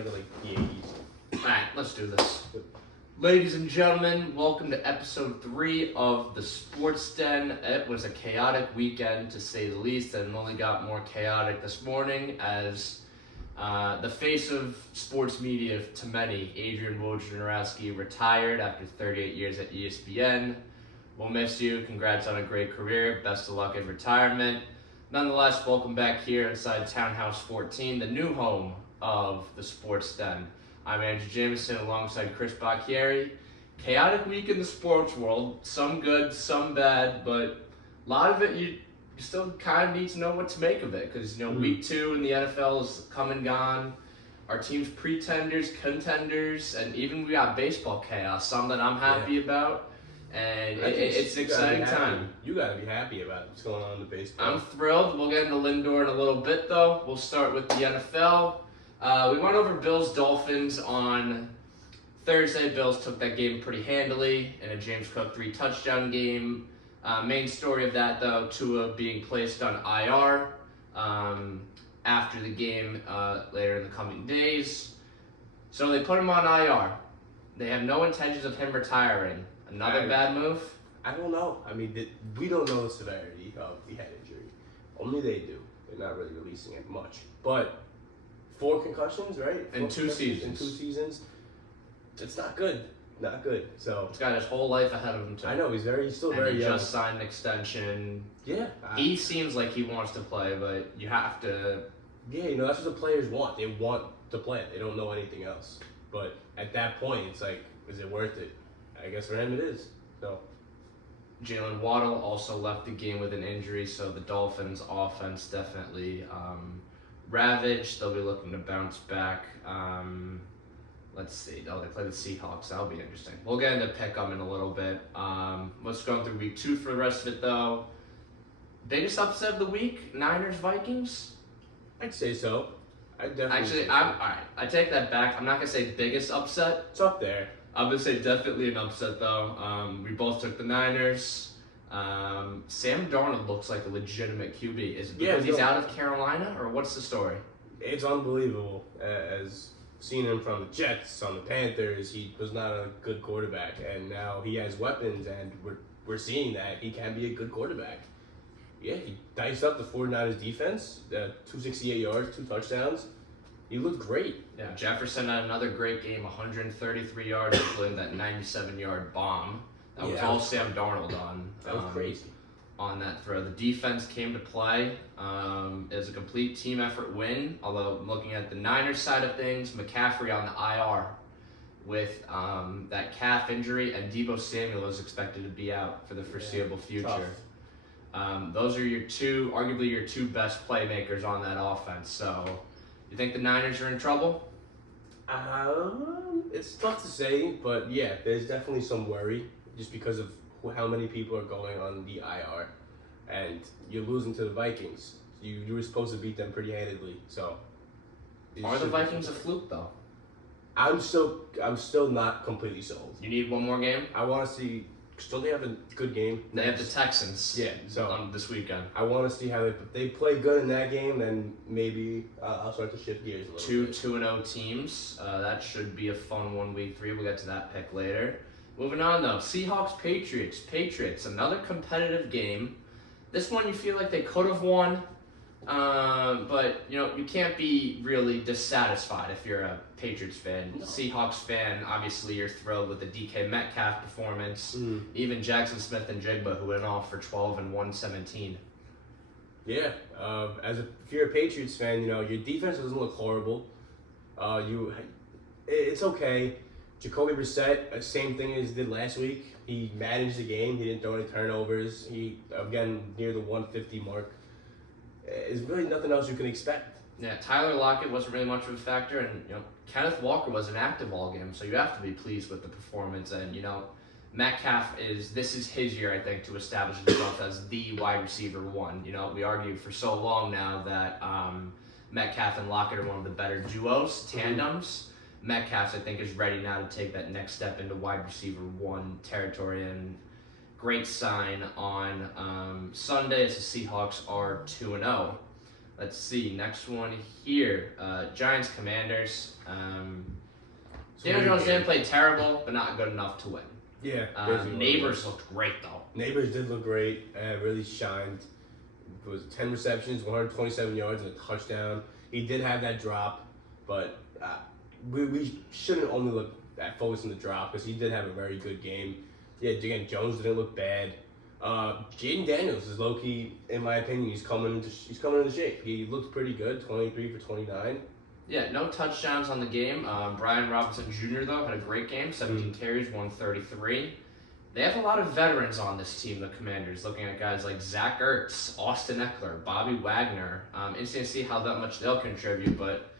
Like the 80s. Alright, let's do this. Ladies and gentlemen, welcome to episode 3 of the Sports Den. It was a chaotic weekend to say the least, and only got more chaotic this morning as the face of sports media to many, Adrian Wojnarowski, retired after 38 years at ESPN. We'll miss you. Congrats on a great career. Best of luck in retirement. Nonetheless, welcome back here inside Townhouse 14, the new home of the Sports Den. I'm Andrew Jameson alongside Chris Bacchieri. Chaotic week in the sports world. Some good, some bad, but a lot of it you still kind of need to know what to make of it because, week 2 in the NFL is come and gone. Our team's pretenders, contenders, and even we got baseball chaos, something that I'm happy about. And it's an exciting time. You gotta be happy about what's going on in the baseball. I'm thrilled. We'll get into Lindor in a little bit, though. We'll start with the NFL. We went over Bills-Dolphins on Thursday. Bills took that game pretty handily in a James Cook 3-touchdown game. Main story of that, though, Tua being placed on IR after the game later in the coming days. So they put him on IR. They have no intentions of him retiring. Another bad move? I don't know. I mean, we don't know the severity of the head injury. Only they do. They're not really releasing it much. But 4 concussions, right? In 2 seasons. In 2 seasons. It's not good. Not good. So he's got his whole life ahead of him, too. I know. He's still very he young. Just signed an extension. Yeah. He seems like he wants to play, but you have to... Yeah, that's what the players want. They want to play. They don't know anything else. But at that point, it's like, is it worth it? I guess for him it is. So, Jalen Waddle also left the game with an injury, so the Dolphins' offense definitely ravaged. They'll be looking to bounce back. Let's see. Oh, they play the Seahawks. That'll be interesting. We'll get into pick-em in a little bit. Let's go through week 2 for the rest of it, though. Biggest upset of the week, Niners-Vikings? I'd say so. I definitely. Actually, all right. I take that back. I'm not gonna say biggest upset. It's up there. I'm going to say definitely an upset, though. We both took the Niners. Sam Darnold looks like a legitimate QB. Is it because he's out of Carolina, or what's the story? It's unbelievable. As seen him from the Jets, on the Panthers, he was not a good quarterback, and now he has weapons, and we're seeing that he can be a good quarterback. Yeah, he diced up the 49ers defense, 268 yards, 2 touchdowns. He looked great. Yeah, Jefferson had another great game, 133 yards, including that 97-yard bomb. That was all Sam Darnold on. That was crazy. On that throw. The defense came to play. It was a complete team effort win, although looking at the Niners side of things, McCaffrey on the IR with that calf injury, and Deebo Samuel is expected to be out for the foreseeable future. Those are arguably your two best playmakers on that offense, so... You think the Niners are in trouble? It's tough to say, but yeah, there's definitely some worry just because of how many people are going on the IR, and you're losing to the Vikings. You were supposed to beat them pretty handedly, so. Are the Vikings a fluke though? I'm still not completely sold. You need one more game? I want to see. Still, they have a good game. They have the Texans. Yeah, so this weekend. I want to see how they play good in that game. Then maybe I'll start to shift gears a little bit. 2-0 teams. That should be a fun one. Week 3. We'll get to that pick later. Moving on though, Seahawks Patriots. Patriots, another competitive game. This one you feel like they could have won, but you can't be really dissatisfied if you're a Patriots fan. No. Seahawks fan, obviously you're thrilled with the DK Metcalf performance. Even Jackson Smith and Jigba, who went off for 12 and 117. Yeah, if you're a Patriots fan, your defense doesn't look horrible. It's okay. Jacoby Brissett, same thing as he did last week. He managed the game. He didn't throw any turnovers. He again near the 150 mark. There's really nothing else you can expect. Yeah, Tyler Lockett wasn't really much of a factor, and Kenneth Walker was inactive all game, so you have to be pleased with the performance. And Metcalf this is his year, I think, to establish himself as the wide receiver 1. We argued for so long now that Metcalf and Lockett are one of the better duos, tandems. Metcalf, I think, is ready now to take that next step into wide receiver 1 territory, and great sign on Sunday as the Seahawks are 2-0. Let's see. Next one here. Giants Commanders. Daniel Jones didn't play terrible, but not good enough to win. Yeah. Neighbors looked great though. Neighbors did look great. Really shined. It was 10 receptions, 127 yards, and a touchdown. He did have that drop, but we shouldn't only look at focus on the drop because he did have a very good game. Yeah, again, Jones didn't look bad. Jaden Daniels is low key, in my opinion. He's coming into shape. He looked pretty good, 23 for 29. Yeah, no touchdowns on the game. Brian Robinson Jr. though had a great game, 17 carries, 133. They have a lot of veterans on this team, the Commanders. Looking at guys like Zach Ertz, Austin Eckler, Bobby Wagner. Interesting to see how that much they'll contribute. But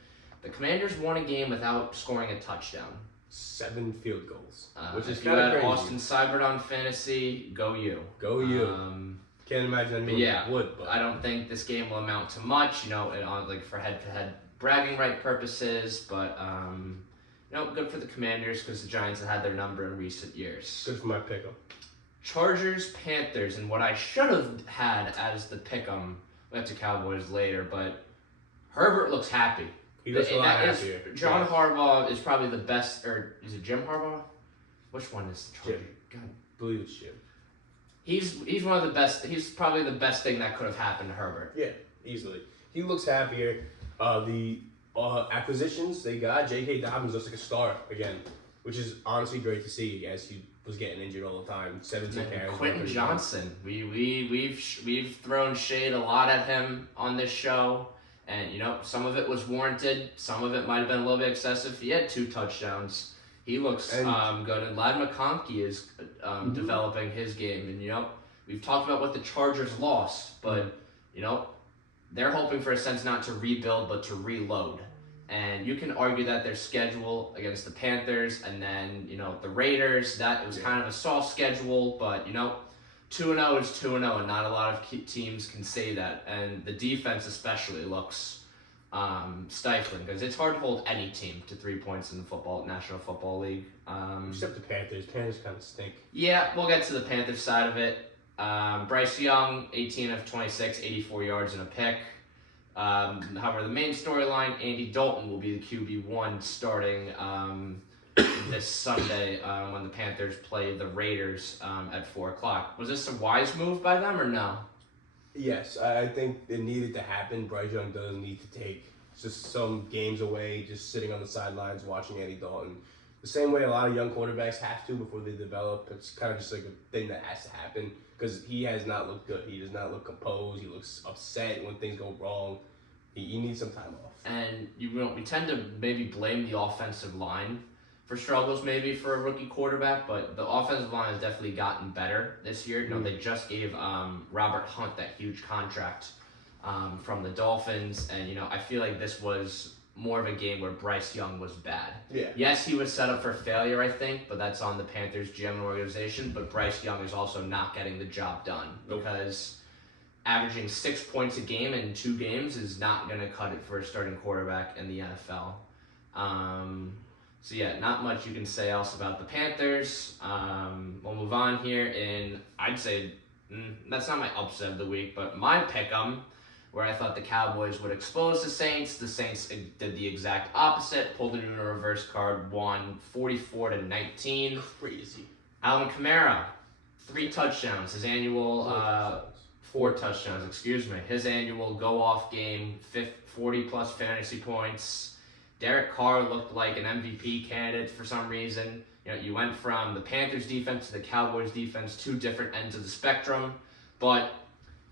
the Commanders won a game without scoring a touchdown. 7 field goals, which is if you kind of had crazy. Austin Seibert on fantasy, go you. Go you. Can't imagine anyone would. But I don't think this game will amount to much, like for head-to-head bragging right purposes. But good for the Commanders because the Giants have had their number in recent years. Good for my pick'em. Chargers, Panthers, and what I should have had as the pick'em. We'll get to Cowboys later, but Herbert looks happy. He looks a lot happier. John Harbaugh is probably the best, or is it Jim Harbaugh? Which one is the Charger? Jim. God. I believe it's Jim. He's one of the best. He's probably the best thing that could have happened to Herbert. Yeah, easily. He looks happier. The acquisitions they got, J.K. Dobbins looks like a star again, which is honestly great to see as he was getting injured all the time. 17 carries. Quentin Johnson. We've thrown shade a lot at him on this show. And, some of it was warranted. Some of it might have been a little bit excessive. He had 2 touchdowns. He looks good. And Ladd McConkey is developing his game. And, we've talked about what the Chargers lost. But, they're hoping for a sense not to rebuild, but to reload. And you can argue that their schedule against the Panthers and then, the Raiders, that it was kind of a soft schedule. But, 2-0 is 2-0, and not a lot of teams can say that. And the defense especially looks stifling because it's hard to hold any team to 3 points in the National Football League. Except the Panthers. Panthers kind of stink. Yeah, we'll get to the Panthers side of it. Bryce Young, 18 of 26, 84 yards and a pick. However, the main storyline, Andy Dalton will be the QB1 starting this Sunday when the Panthers play the Raiders at 4 o'clock. Was this a wise move by them or no? Yes, I think it needed to happen. Bryce Young doesn't need to take just some games away, just sitting on the sidelines watching Andy Dalton. The same way a lot of young quarterbacks have to before they develop. It's kind of just like a thing that has to happen because he has not looked good. He does not look composed. He looks upset when things go wrong. He needs some time off. And we tend to maybe blame the offensive line for struggles maybe for a rookie quarterback, but the offensive line has definitely gotten better this year. They just gave Robert Hunt that huge contract from the Dolphins, and I feel like this was more of a game where Bryce Young was bad. Yeah. Yes, he was set up for failure, I think, but that's on the Panthers GM and organization, but Bryce Young is also not getting the job done because averaging 6 points a game in 2 games is not going to cut it for a starting quarterback in the NFL. So yeah, not much you can say else about the Panthers. We'll move on here, and I'd say that's not my upset of the week, but my pick'em, where I thought the Cowboys would expose the Saints. The Saints did the exact opposite, pulled it in a reverse card, won 44-19. Crazy. Alvin Kamara, 3 touchdowns. His annual 4 touchdowns. Excuse me. His annual go-off game, 40-plus fantasy points. Derek Carr looked like an MVP candidate for some reason. You went from the Panthers defense to the Cowboys defense, 2 different ends of the spectrum, but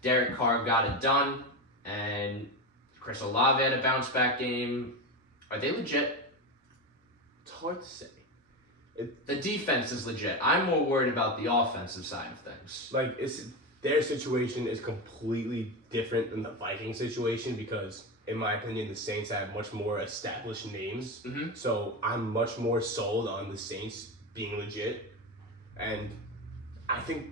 Derek Carr got it done, and Chris Olave had a bounce back game. Are they legit? It's hard to say. The defense is legit. I'm more worried about the offensive side of things. Their situation is completely different than the Vikings situation because, in my opinion, the Saints have much more established names. Mm-hmm. So I'm much more sold on the Saints being legit, and I think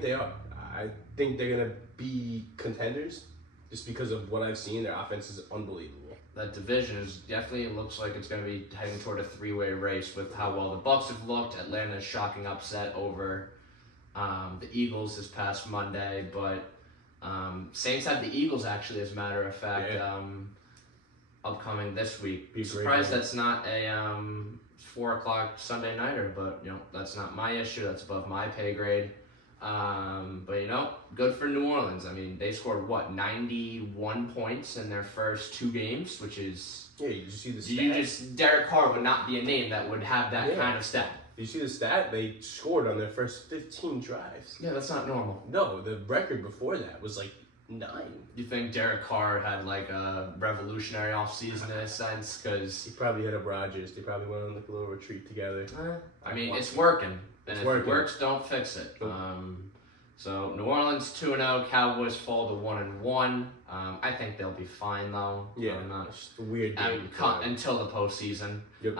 they are. I think they're gonna be contenders just because of what I've seen. Their offense is unbelievable. That division is definitely looks like it's going to be heading toward a 3-way race with how well the Bucs have looked. Atlanta's shocking upset over the Eagles this past Monday, but Saints have the Eagles, actually, as a matter of fact, Yeah. upcoming this week. Be a great Surprised game. that's not a 4 o'clock Sunday nighter, but that's not my issue. That's above my pay grade. But good for New Orleans. I mean, they scored 91 points in their first 2 games, which is You just see the stat. Derek Carr would not be a name that would have that kind of stat. You see the stat? They scored on their first 15 drives. Yeah, that's not normal. No, the record before that was like 9. You think Derek Carr had like a revolutionary offseason in a sense? Because he probably hit up Rodgers. They probably went on like a little retreat together. I mean, it's working. And if working. It works, don't fix it. Nope. So New Orleans 2-0, Cowboys fall to 1-1. I think they'll be fine though. Yeah, it's a weird game until the postseason. Yep.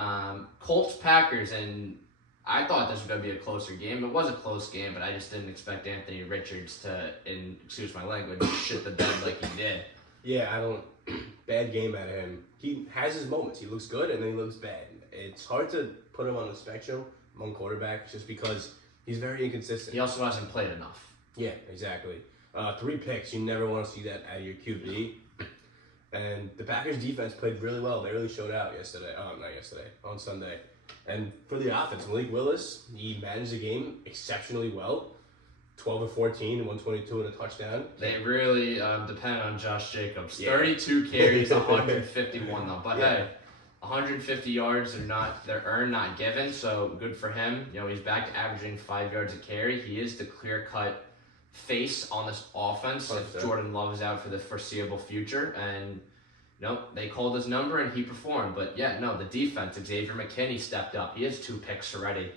Colts Packers, and I thought this was going to be a closer game. It was a close game, but I just didn't expect Anthony Richards to, excuse my language, shit the bed like he did. Yeah, bad game out of him. He has his moments. He looks good and then he looks bad. It's hard to put him on the spectrum among quarterbacks just because he's very inconsistent. He also hasn't played enough. Yeah, exactly. 3 picks. You never want to see that out of your QB. And the Packers defense played really well. They really showed out on Sunday. And for the offense, Malik Willis, he managed the game exceptionally well. 12 of 14, 122 and a touchdown. They really depend on Josh Jacobs. Yeah. 32 carries, 151 though. But hey, 150 yards they're earned, not given. So good for him. He's back to averaging 5 yards a carry. He is the clear-cut face on this offense if Jordan Love is out for the foreseeable future. And they called his number and he performed. But the defense, Xavier McKinney stepped up. He has 2 picks already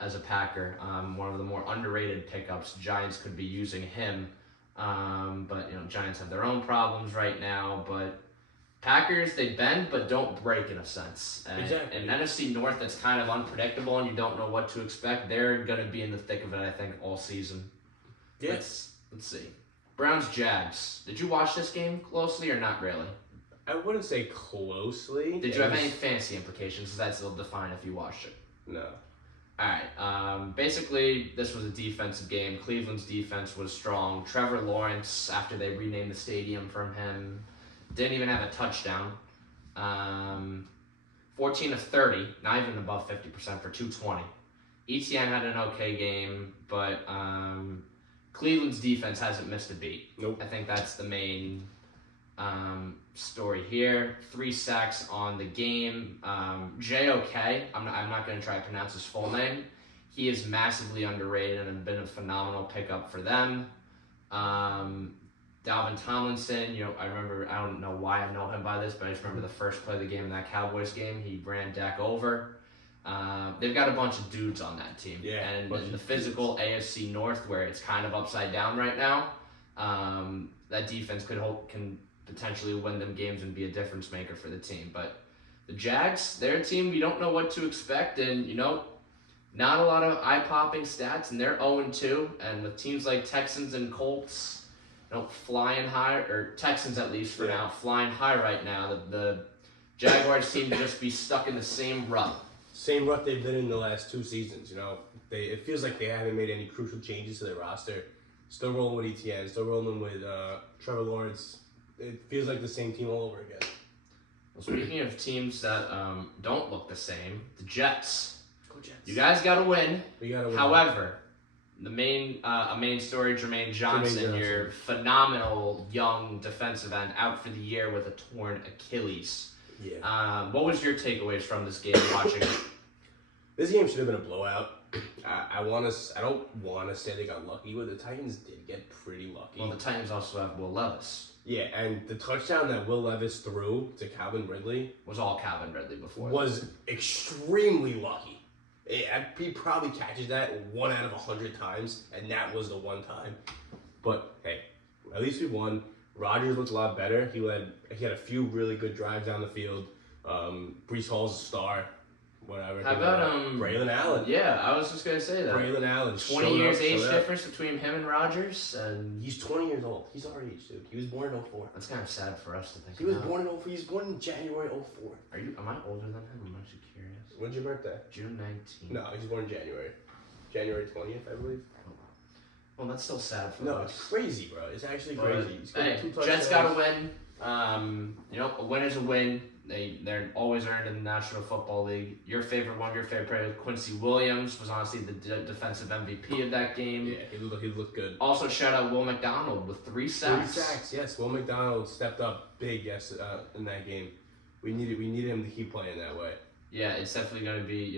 as a Packer. One of the more underrated pickups. Giants could be using him. But Giants have their own problems right now. But Packers, they bend but don't break in a sense. And exactly. In NFC North, that's kind of unpredictable and you don't know what to expect. They're going to be in the thick of it, I think, all season. Yes. Let's see. Browns-Jags. Did you watch this game closely or not really? I wouldn't say closely. Did you have any fantasy implications? Because that's still define if you watched it. No. Alright, basically, this was a defensive game. Cleveland's defense was strong. Trevor Lawrence, after they renamed the stadium from him, didn't even have a touchdown. 14 of 30, not even above 50% for 220. ETN had an okay game, but Cleveland's defense hasn't missed a beat. Nope. I think that's the main story here. 3 sacks on the game. J.O.K., I'm not going to try to pronounce his full name. He is massively underrated and has been a phenomenal pickup for them. Dalvin Tomlinson, I don't know why I know him by this, but I just remember the first play of the game in that Cowboys game, he ran Dak over. They've got a bunch of dudes on that team. Yeah, and in the physical AFC North, where it's kind of upside down right now, that defense can potentially win them games and be a difference maker for the team. But the Jags, their team, we don't know what to expect, and not a lot of eye-popping stats, and they're 0-2. And with teams like Texans and Colts, flying high, or Texans at least for now, flying high right now, the Jaguars seem to just be stuck in the same rut. Same rut they've been in the last 2 seasons. It feels like they haven't made any crucial changes to their roster. Still rolling with ETN, still rolling with Trevor Lawrence. It feels like the same team all over again. Well, speaking of teams that don't look the same, the Jets. Go Jets. You guys got to win. We got to win. However, a main story, Jermaine Johnson, your phenomenal young defensive end, out for the year with a torn Achilles. Yeah. What was your takeaways from this game watching it? This game should have been a blowout. I don't want to say they got lucky, but the Titans did get pretty lucky. Well, the Titans also have Will Levis. Yeah, and the touchdown that Will Levis threw to Calvin Ridley was all Calvin Ridley before. Was extremely lucky. He probably catches that 1 out of 100 times, and that was the one time. But hey, at least we won. Rodgers looked a lot better. He had a few really good drives down the field. Breece Hall's a star. Whatever. How about Braylon Allen? Yeah, I was just gonna say that. Braylon Allen. 20 years age difference between him and Rodgers, and he's 20 years old. He's our age, dude. He was born in 04. That's kind of sad for us to think. He was born in 04. He was born in January 04. Am I older than him? I'm actually curious. When's your birthday? June 19th. No, he was born in January. January 20th, I believe. Well, that's still sad for No, us. it's crazy, bro. It's actually But, crazy. He's got hey, 2 touchdowns. Jets got to win. A win is a win. They're always earned in the National Football League. One of your favorite players, Quincy Williams, was honestly the defensive MVP of that game. Yeah, he looked good. Also, shout out Will McDonald with 3 sacks. 3 sacks, yes. Will McDonald stepped up big in that game. We needed him to keep playing that way. Yeah, it's definitely going to be,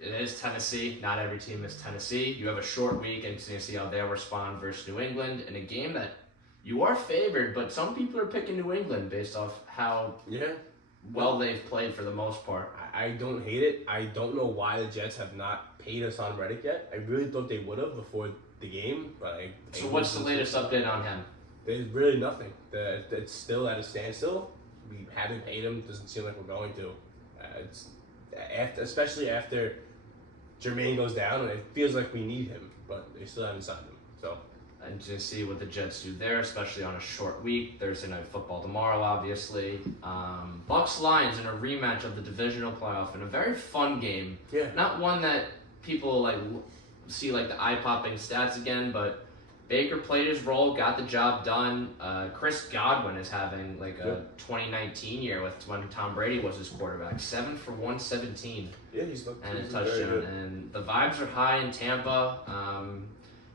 it is Tennessee. Not every team is Tennessee. You have a short week, and you see how they'll respond versus New England in a game that you are favored, but some people are picking New England based off how well they've played for the most part. I don't hate it. I don't know why the Jets have not paid us on Reddick yet. I really thought they would have before the game. But so what's the latest update on him? There's really nothing. It's still at a standstill. We haven't paid him. Doesn't seem like we're going to. Especially after Jermaine goes down, and it feels like we need him, but they still haven't signed him. So. And to see what the Jets do there, especially on a short week. Thursday Night Football tomorrow, obviously. Bucs-Lions in a rematch of the divisional playoff in a very fun game. Yeah. Not one that people see the eye-popping stats again, but Baker played his role, got the job done. Chris Godwin is having a 2019 year when Tom Brady was his quarterback. 7 for 117. Yeah, he's looked and a very touchdown. good. And the vibes are high in Tampa.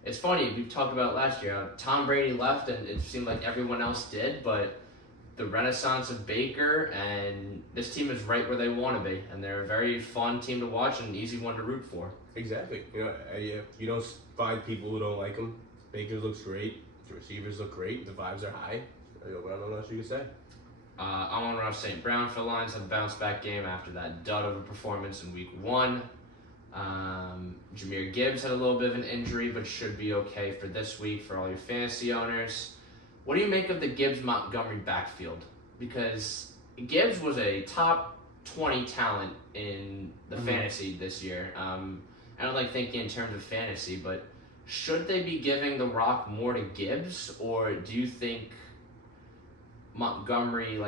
It's funny, we talked about last year, how Tom Brady left and it seemed like everyone else did, but the renaissance of Baker, and this team is right where they want to be, and they're a very fun team to watch and an easy one to root for. Exactly. You don't find people who don't like him. Baker looks great. The receivers look great. The vibes are high. I don't know what else you can say. Amon-Ra St. Brown for the Lions had a bounce-back game after that dud of a performance in Week 1. Jahmyr Gibbs had a little bit of an injury, but should be okay for this week for all your fantasy owners. What do you make of the Gibbs-Montgomery backfield? Because Gibbs was a top 20 talent in the fantasy this year. I don't like thinking in terms of fantasy, but should they be giving the rock more to Gibbs, or do you think Montgomery,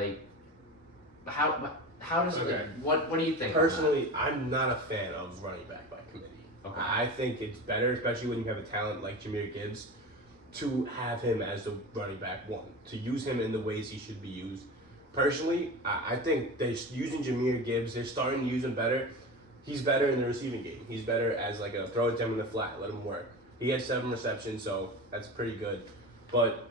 how does it, what do you think? Personally, I'm not a fan of running back by committee. Okay. I think it's better, especially when you have a talent like Jahmyr Gibbs, to have him as the running back one, to use him in the ways he should be used. Personally, I think they're using Jahmyr Gibbs. They're starting to use him better. He's better in the receiving game. He's better as a throw it to him in the flat, let him work. He has 7 receptions, so that's pretty good. But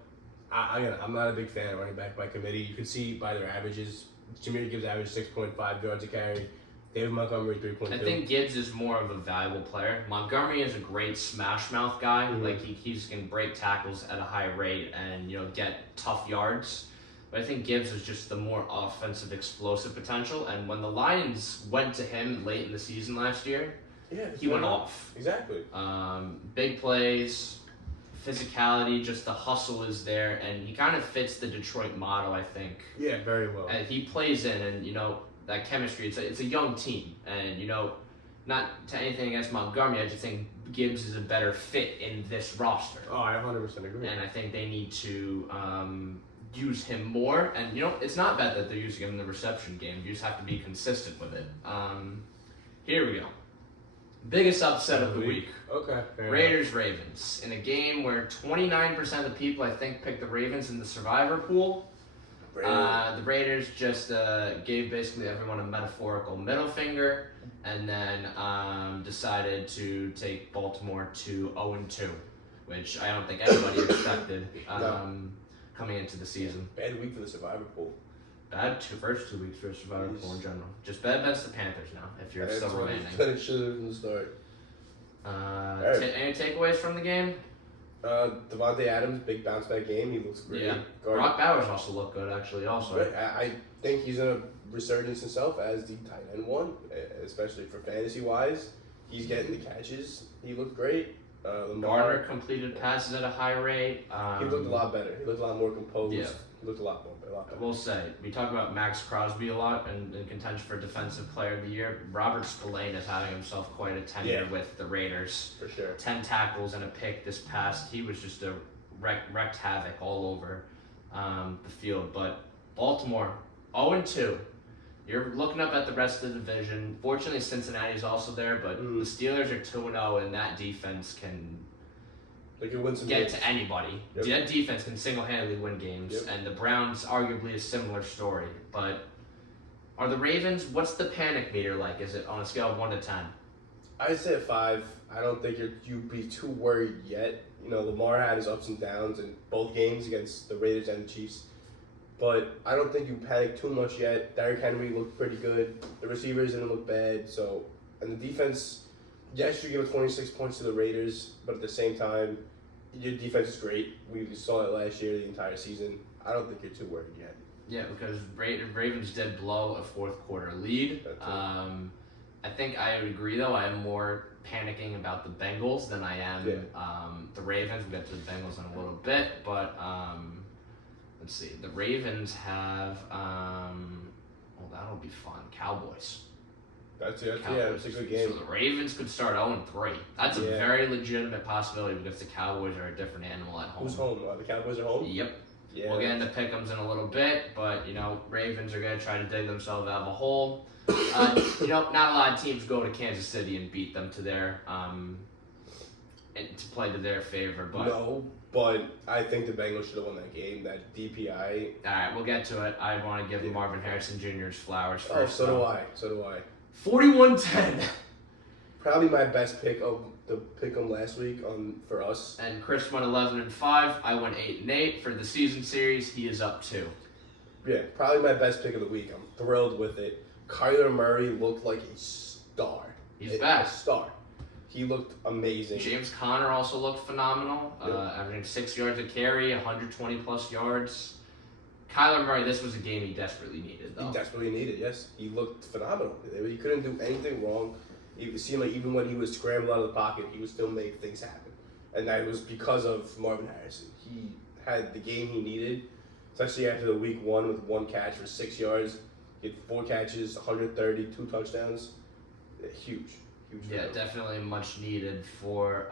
I'm not a big fan of running back by committee. You can see by their averages, Jahmyr Gibbs averaged 6.5 yards a carry. David Montgomery 3.2. I think Gibbs is more of a valuable player. Montgomery is a great smash mouth guy. Mm-hmm. He can break tackles at a high rate and get tough yards. But I think Gibbs is just the more offensive, explosive potential. And when the Lions went to him late in the season last year, he went off. Exactly. Big plays, physicality, just the hustle is there, and he kind of fits the Detroit model, I think. Yeah, very well. And he plays in, and that chemistry. It's a young team, and not to anything against Montgomery, I just think Gibbs is a better fit in this roster. Oh, I 100% agree. And I think they need to use him more. And it's not bad that they're using him in the reception game. You just have to be consistent with it. Here we go. Biggest upset of the week. Okay. Raiders-Ravens. In a game where 29% of the people, I think, picked the Ravens in the survivor pool. The Raiders just gave basically everyone a metaphorical middle finger, and then decided to take Baltimore to 0-2, which I don't think anybody expected coming into the season. Bad week for the survivor pool. Bad first 2 weeks for survivor pool in general. Just bad bets the Panthers now, if you're still remaining. It should have from the start. Any takeaways from the game? Devontae Adams, big bounce back game. He looks great. Yeah. Brock Bowers also looked good, actually. Also, I think he's in a resurgence himself as the tight end one, especially for fantasy wise. He's getting the catches. He looked great. Garner completed passes at a high rate. He looked a lot better. He looked a lot more composed. Yeah. He looked a lot better. I will say, we talk about Max Crosby a lot and in contention for Defensive Player of the Year. Robert Spillane is having himself quite a tenure with the Raiders. For sure. 10 tackles and a pick this past. He was just a wrecked havoc all over the field. But Baltimore, 0-2. You're looking up at the rest of the division. Fortunately, Cincinnati's also there, but the Steelers are 2-0, and that defense They can win some get games. to anybody. Yep. That defense can single-handedly win games, Yep. and the Browns arguably a similar story. But are the Ravens? What's the panic meter like? Is it on a scale of 1 to 10? I'd say a 5. I don't think you'd be too worried yet. You know, Lamar had his ups and downs in both games against the Raiders and the Chiefs. But I don't think you panic too much yet. Derrick Henry looked pretty good. The receivers didn't look bad. So, and the defense, yes, you give 26 points to the Raiders, but at the same time, your defense is great. We saw it last year, the entire season. I don't think you're too worried yet. Yeah, because Ravens did blow a fourth quarter lead. I think I would agree, though. I am more panicking about the Bengals than I am the Ravens. We'll get to the Bengals in a little bit, but let's see. The Ravens have, well, that'll be fun. Cowboys. That's a good game. So the Ravens could start 0-3. That's a very legitimate possibility because the Cowboys are a different animal at home. Who's home? The Cowboys are home? Yep. Yeah. We'll get into pick'ems in a little bit, but, Ravens are going to try to dig themselves out of a hole. Not a lot of teams go to Kansas City and beat them to their, and to play to their favor, but... No, but I think the Bengals should have won that game. That DPI... Alright, we'll get to it. I want to give Marvin Harrison Jr.'s flowers Oh, first. so do I. 41-10. Probably my best pick of the pick'em last week for us. And Chris went 11-5. I went 8-8 for the season series. He is up 2. Yeah, probably my best pick of the week. I'm thrilled with it. Kyler Murray looked like a star. He's back. A star. He looked amazing. James Conner also looked phenomenal, averaging 6 yards a carry, 120-plus yards. Kyler Murray, this was a game he desperately needed, though. He desperately needed, yes. He looked phenomenal. He couldn't do anything wrong. It seemed like even when he was scrambling out of the pocket, he would still make things happen. And that was because of Marvin Harrison. He had the game he needed, especially after the week 1 with 1 catch for 6 yards. He had 4 catches, 130, 2 touchdowns. Huge. Yeah, definitely much needed for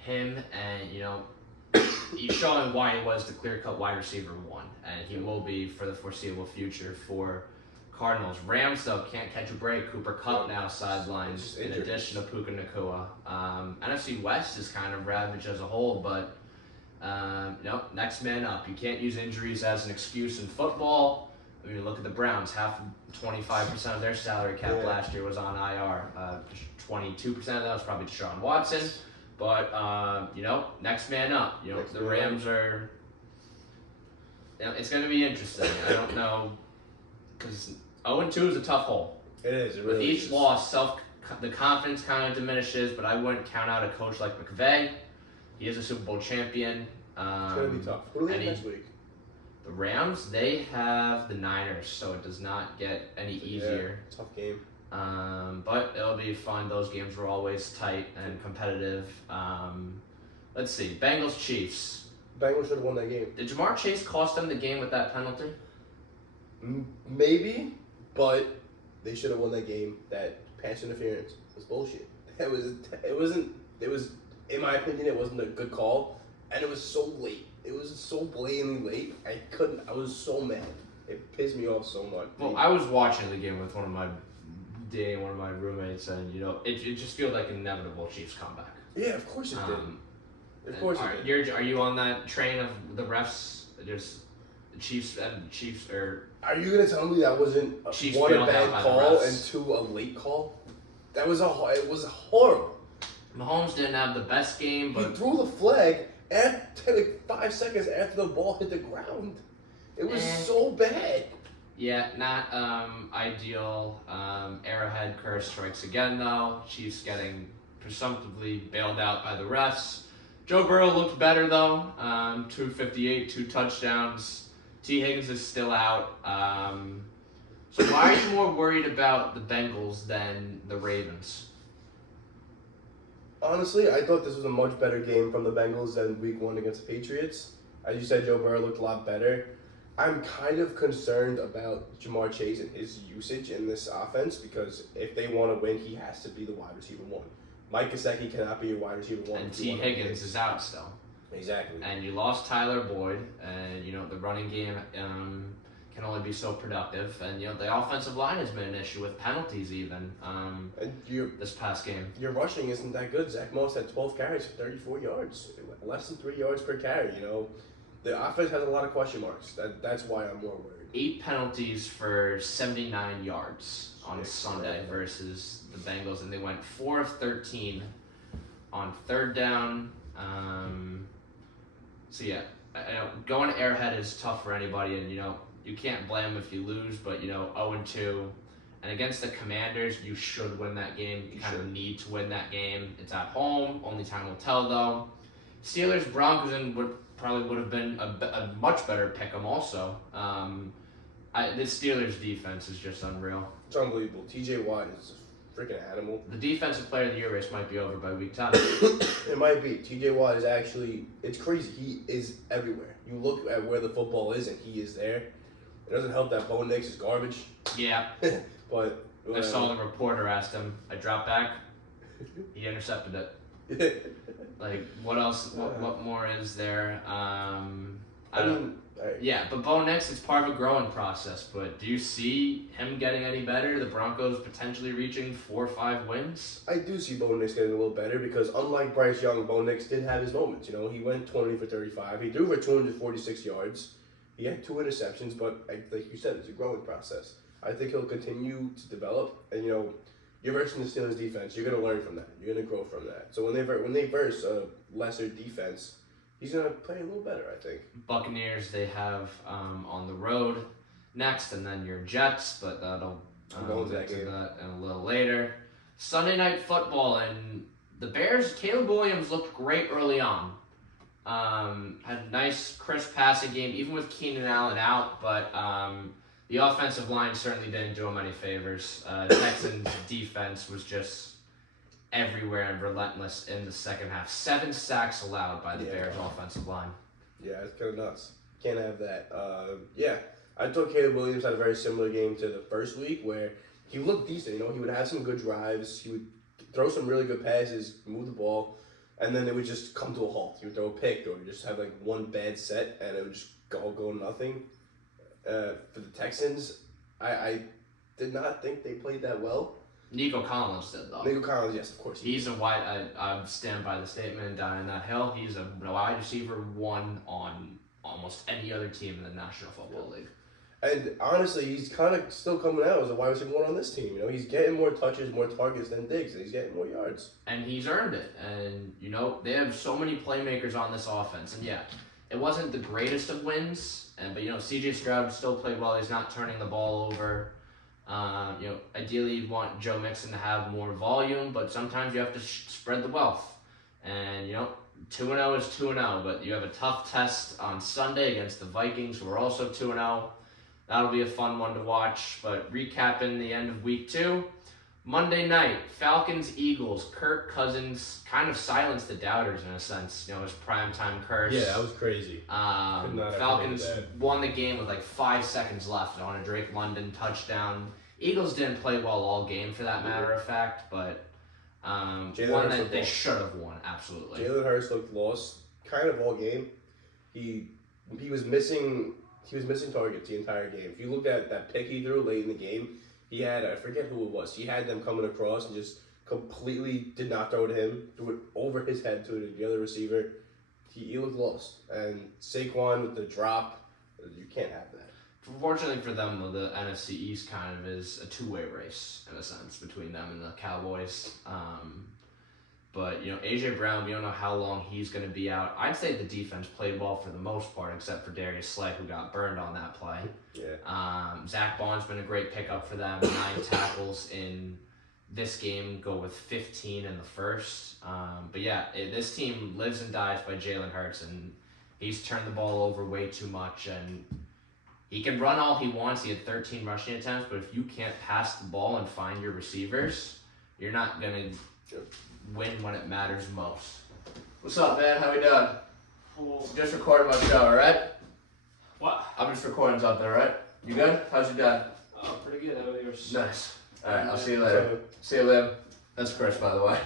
him, and he's showing why he was the clear-cut wide receiver 1, and he will be for the foreseeable future for Cardinals. Rams, though, can't catch a break. Cooper Kupp now sidelined in addition to Puka Nacua. NFC West is kind of ravaged as a whole, but next man up. You can't use injuries as an excuse in football. I mean, look at the Browns. 25% of their salary cap last year was on IR. 22% of that was probably Deshaun Watson. But, next man up. The Rams are... it's going to be interesting. I don't know. Because 0-2 is a tough hole. It is. It With really each is. loss, the confidence kind of diminishes, but I wouldn't count out a coach like McVay. He is a Super Bowl champion. It's going to be tough. Who do they have next week? The Rams, they have the Niners, so it does not get any easier. Yeah, tough game. But it'll be fun. Those games were always tight and competitive. Let's see. Bengals, Chiefs. Bengals should have won that game. Did Jamar Chase cost them the game with that penalty? Maybe, but they should have won that game. That pass interference was bullshit. It was, in my opinion, it wasn't a good call, and it was so late. It was so blatantly late. I was so mad. It pissed me off so much. Well, I was watching the game with one of my roommates, and it just feels like an inevitable Chiefs comeback. Yeah, of course it did. Of course it did. Are you on that train of the refs? Just Chiefs, or are you gonna tell me that wasn't Chiefs one a bad call and 2 a late call? It was horrible. Mahomes didn't have the best game, but he threw the flag after like 5 seconds after the ball hit the ground. It was so bad. Yeah, not ideal. Arrowhead curse strikes again, though. Chiefs getting presumptively bailed out by the refs. Joe Burrow looked better, though. 258, 2 touchdowns. T. Higgins is still out. So why are you more worried about the Bengals than the Ravens? Honestly, I thought this was a much better game from the Bengals than Week 1 against the Patriots. As you said, Joe Burrow looked a lot better. I'm kind of concerned about Jamar Chase and his usage in this offense because if they want to win, he has to be the wide receiver 1. Mike Gesicki cannot be your wide receiver 1. And T. Higgins is out still. Exactly. And you lost Tyler Boyd, and the running game can only be so productive. And the offensive line has been an issue with penalties even. This past game. Your rushing isn't that good. Zach Moss had 12 carries for 34 yards, less than 3 yards per carry. The offense has a lot of question marks. That's why I'm more worried. 8 penalties for 79 yards on Sunday versus the Bengals, and they went 4 of 13 on third down. So yeah, going to Arrowhead is tough for anybody, and you can't blame them if you lose, but 0-2, and against the Commanders, you should win that game. You kind of need to win that game. It's at home. Only time will tell, though. Steelers Broncos probably would have been a much better pick 'em also. The Steelers defense is just unreal. It's unbelievable. TJ Watt is a freaking animal. The defensive player of the year race might be over by week 10. It might be. TJ Watt is actually, it's crazy. He is everywhere. You look at where the football is and he is there. It doesn't help that Bo Nix is garbage. Yeah. But I saw the reporter asked him, I dropped back, he intercepted it. Like, what else, what more is there? Yeah, but Bo Nix, it's part of a growing process, but do you see him getting any better? The Broncos potentially reaching 4 or 5 wins? I do see Bo Nix getting a little better because unlike Bryce Young, Bo Nix did have his moments. He went 20 for 35. He threw for 246 yards. He had 2 interceptions, but like you said, it's a growing process. I think he'll continue to develop, and you're versing the Steelers defense. You're gonna learn from that. You're gonna grow from that. So when they verse a lesser defense, he's gonna play a little better, I think. Buccaneers they have on the road next, and then your Jets, but that'll get to that in a little later. Sunday Night Football, and the Bears. Caleb Williams looked great early on. Had a nice, crisp passing game, even with Keenan Allen out, but the offensive line certainly didn't do him any favors. Texans' defense was just everywhere and relentless in the second half. 7 sacks allowed by the Bears' offensive line. Yeah, it's kind of nuts. Can't have that. I thought Caleb Williams had a very similar game to the first week where he looked decent. He would have some good drives. He would throw some really good passes, move the ball, and then it would just come to a halt. He would throw a pick or just have like one bad set, and it would just go nothing. For the Texans, I did not think they played that well. Nico Collins did, though. Nico Collins, yes, of course. He's a wide. I stand by the statement down in that hill. He's a wide receiver 1 on almost any other team in the National Football League. And honestly, he's kind of still coming out as a wide receiver 1 on this team. He's getting more touches, more targets than Diggs, and he's getting more yards. And he's earned it. And they have so many playmakers on this offense. And yeah, it wasn't the greatest of wins. But C.J. Stroud still played well. He's not turning the ball over. Ideally you'd want Joe Mixon to have more volume, but sometimes you have to spread the wealth. And 2-0 is 2-0, but you have a tough test on Sunday against the Vikings, who are also 2-0. That'll be a fun one to watch. But recapping the end of week 2, Monday night, Falcons-Eagles. Kirk Cousins kind of silenced the doubters in a sense. His primetime curse. Yeah, that was crazy. Falcons won the game with like 5 seconds left on a Drake London touchdown. Eagles didn't play well all game, for that matter of fact, but one that they should have won, absolutely. Jalen Hurts looked lost kind of all game. He was missing targets the entire game. If you looked at that pick he threw late in the game, he had, I forget who it was, he had them coming across and just completely did not throw to him, threw it over his head to the other receiver. He looked lost. And Saquon with the drop, you can't have that. Fortunately for them, though, the NFC East kind of is a 2-way race, in a sense, between them and the Cowboys. But, A.J. Brown, we don't know how long he's going to be out. I'd say the defense played well for the most part, except for Darius Slay, who got burned on that play. Yeah. Zach Bond's been a great pickup for them. 9 tackles in this game, go with 15 in the first. But yeah, this team lives and dies by Jalen Hurts, and he's turned the ball over way too much, and he can run all he wants. He had 13 rushing attempts, but if you can't pass the ball and find your receivers, you're not going to win when it matters most. What's up, man? How we doing? Cool. Just recording my show, alright? What? I'm just recording something, alright? You good? How's your dad? Pretty good. How about yours? Nice. Alright, I'll see you later. See you, Liam. That's Chris, by the way.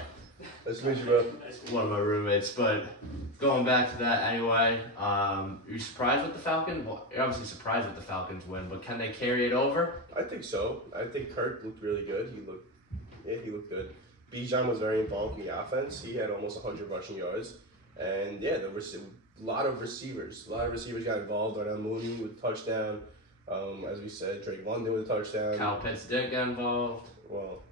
Nice to meet you, bro. One of my roommates. But going back to that anyway, you surprised with the Falcons? Well, you're obviously surprised with the Falcons win, but can they carry it over? I think so. I think Kirk looked really good. He looked good. Bijan was very involved in the offense. He had almost 100 rushing yards. And yeah, there was a lot of receivers. A lot of receivers got involved. Darnell Mooney with a touchdown. As we said, Drake London with a touchdown. Kyle Pitts didn't get involved. Well,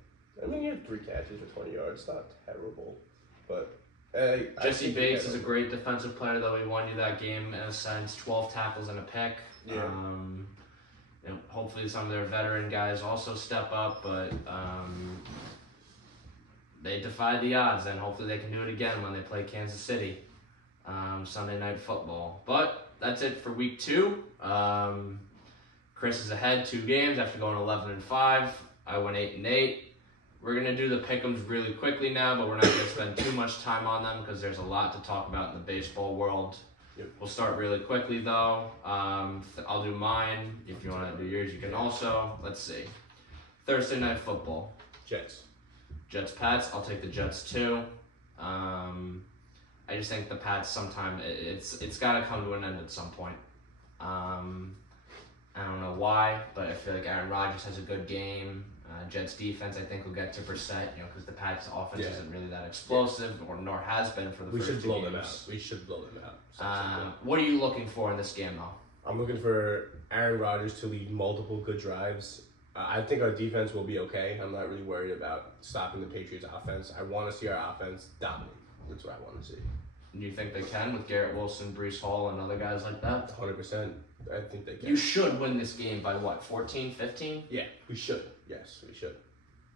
I mean, he had 3 catches for 20 yards. Not terrible. But Jesse Bates is a great defensive player, though. He won you that game in a sense. 12 tackles and a pick. Yeah. Hopefully some of their veteran guys also step up, but they defied the odds, and hopefully they can do it again when they play Kansas City Sunday Night Football. But that's it for week 2. Chris is ahead 2 games after going 11-5. I went 8-8. We're going to do the pick'ems really quickly now, but we're not going to spend too much time on them because there's a lot to talk about in the baseball world. Yep. We'll start really quickly, though. I'll do mine. If you want to do yours, you can also. Let's see. Thursday Night Football. Jets. Pats. I'll take the Jets, too. I just think the Pats sometime, it's got to come to an end at some point. I don't know why, but I feel like Aaron Rodgers has a good game. Jets defense, I think, will get to percent, because the Pats offense isn't really that explosive, nor has been for the first 2 games. We should blow them out. What are you looking for in this game, though? I'm looking for Aaron Rodgers to lead multiple good drives. I think our defense will be okay. I'm not really worried about stopping the Patriots' offense. I want to see our offense dominate. That's what I want to see. Do you think they can with Garrett Wilson, Breece Hall, and other guys like that? 100%. I think they can. You should win this game by what, 14, 15? Yeah, we should. Yes, we should.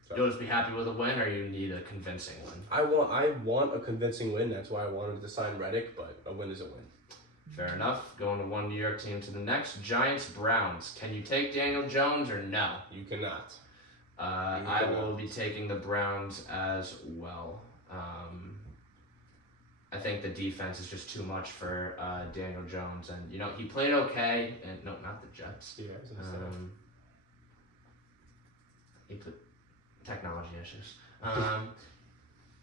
So, You'll just be happy with a win, or you need a convincing win? I want a convincing win. That's why I wanted to sign Reddick, but a win is a win. Fair enough. Going to one New York team to the next. Giants, Browns. Can you take Daniel Jones or no? You cannot. I will be taking the Browns as well. I think the defense is just too much for Daniel Jones, and he played okay. And no, not the Jets. Yeah, I was gonna say. He put technology issues.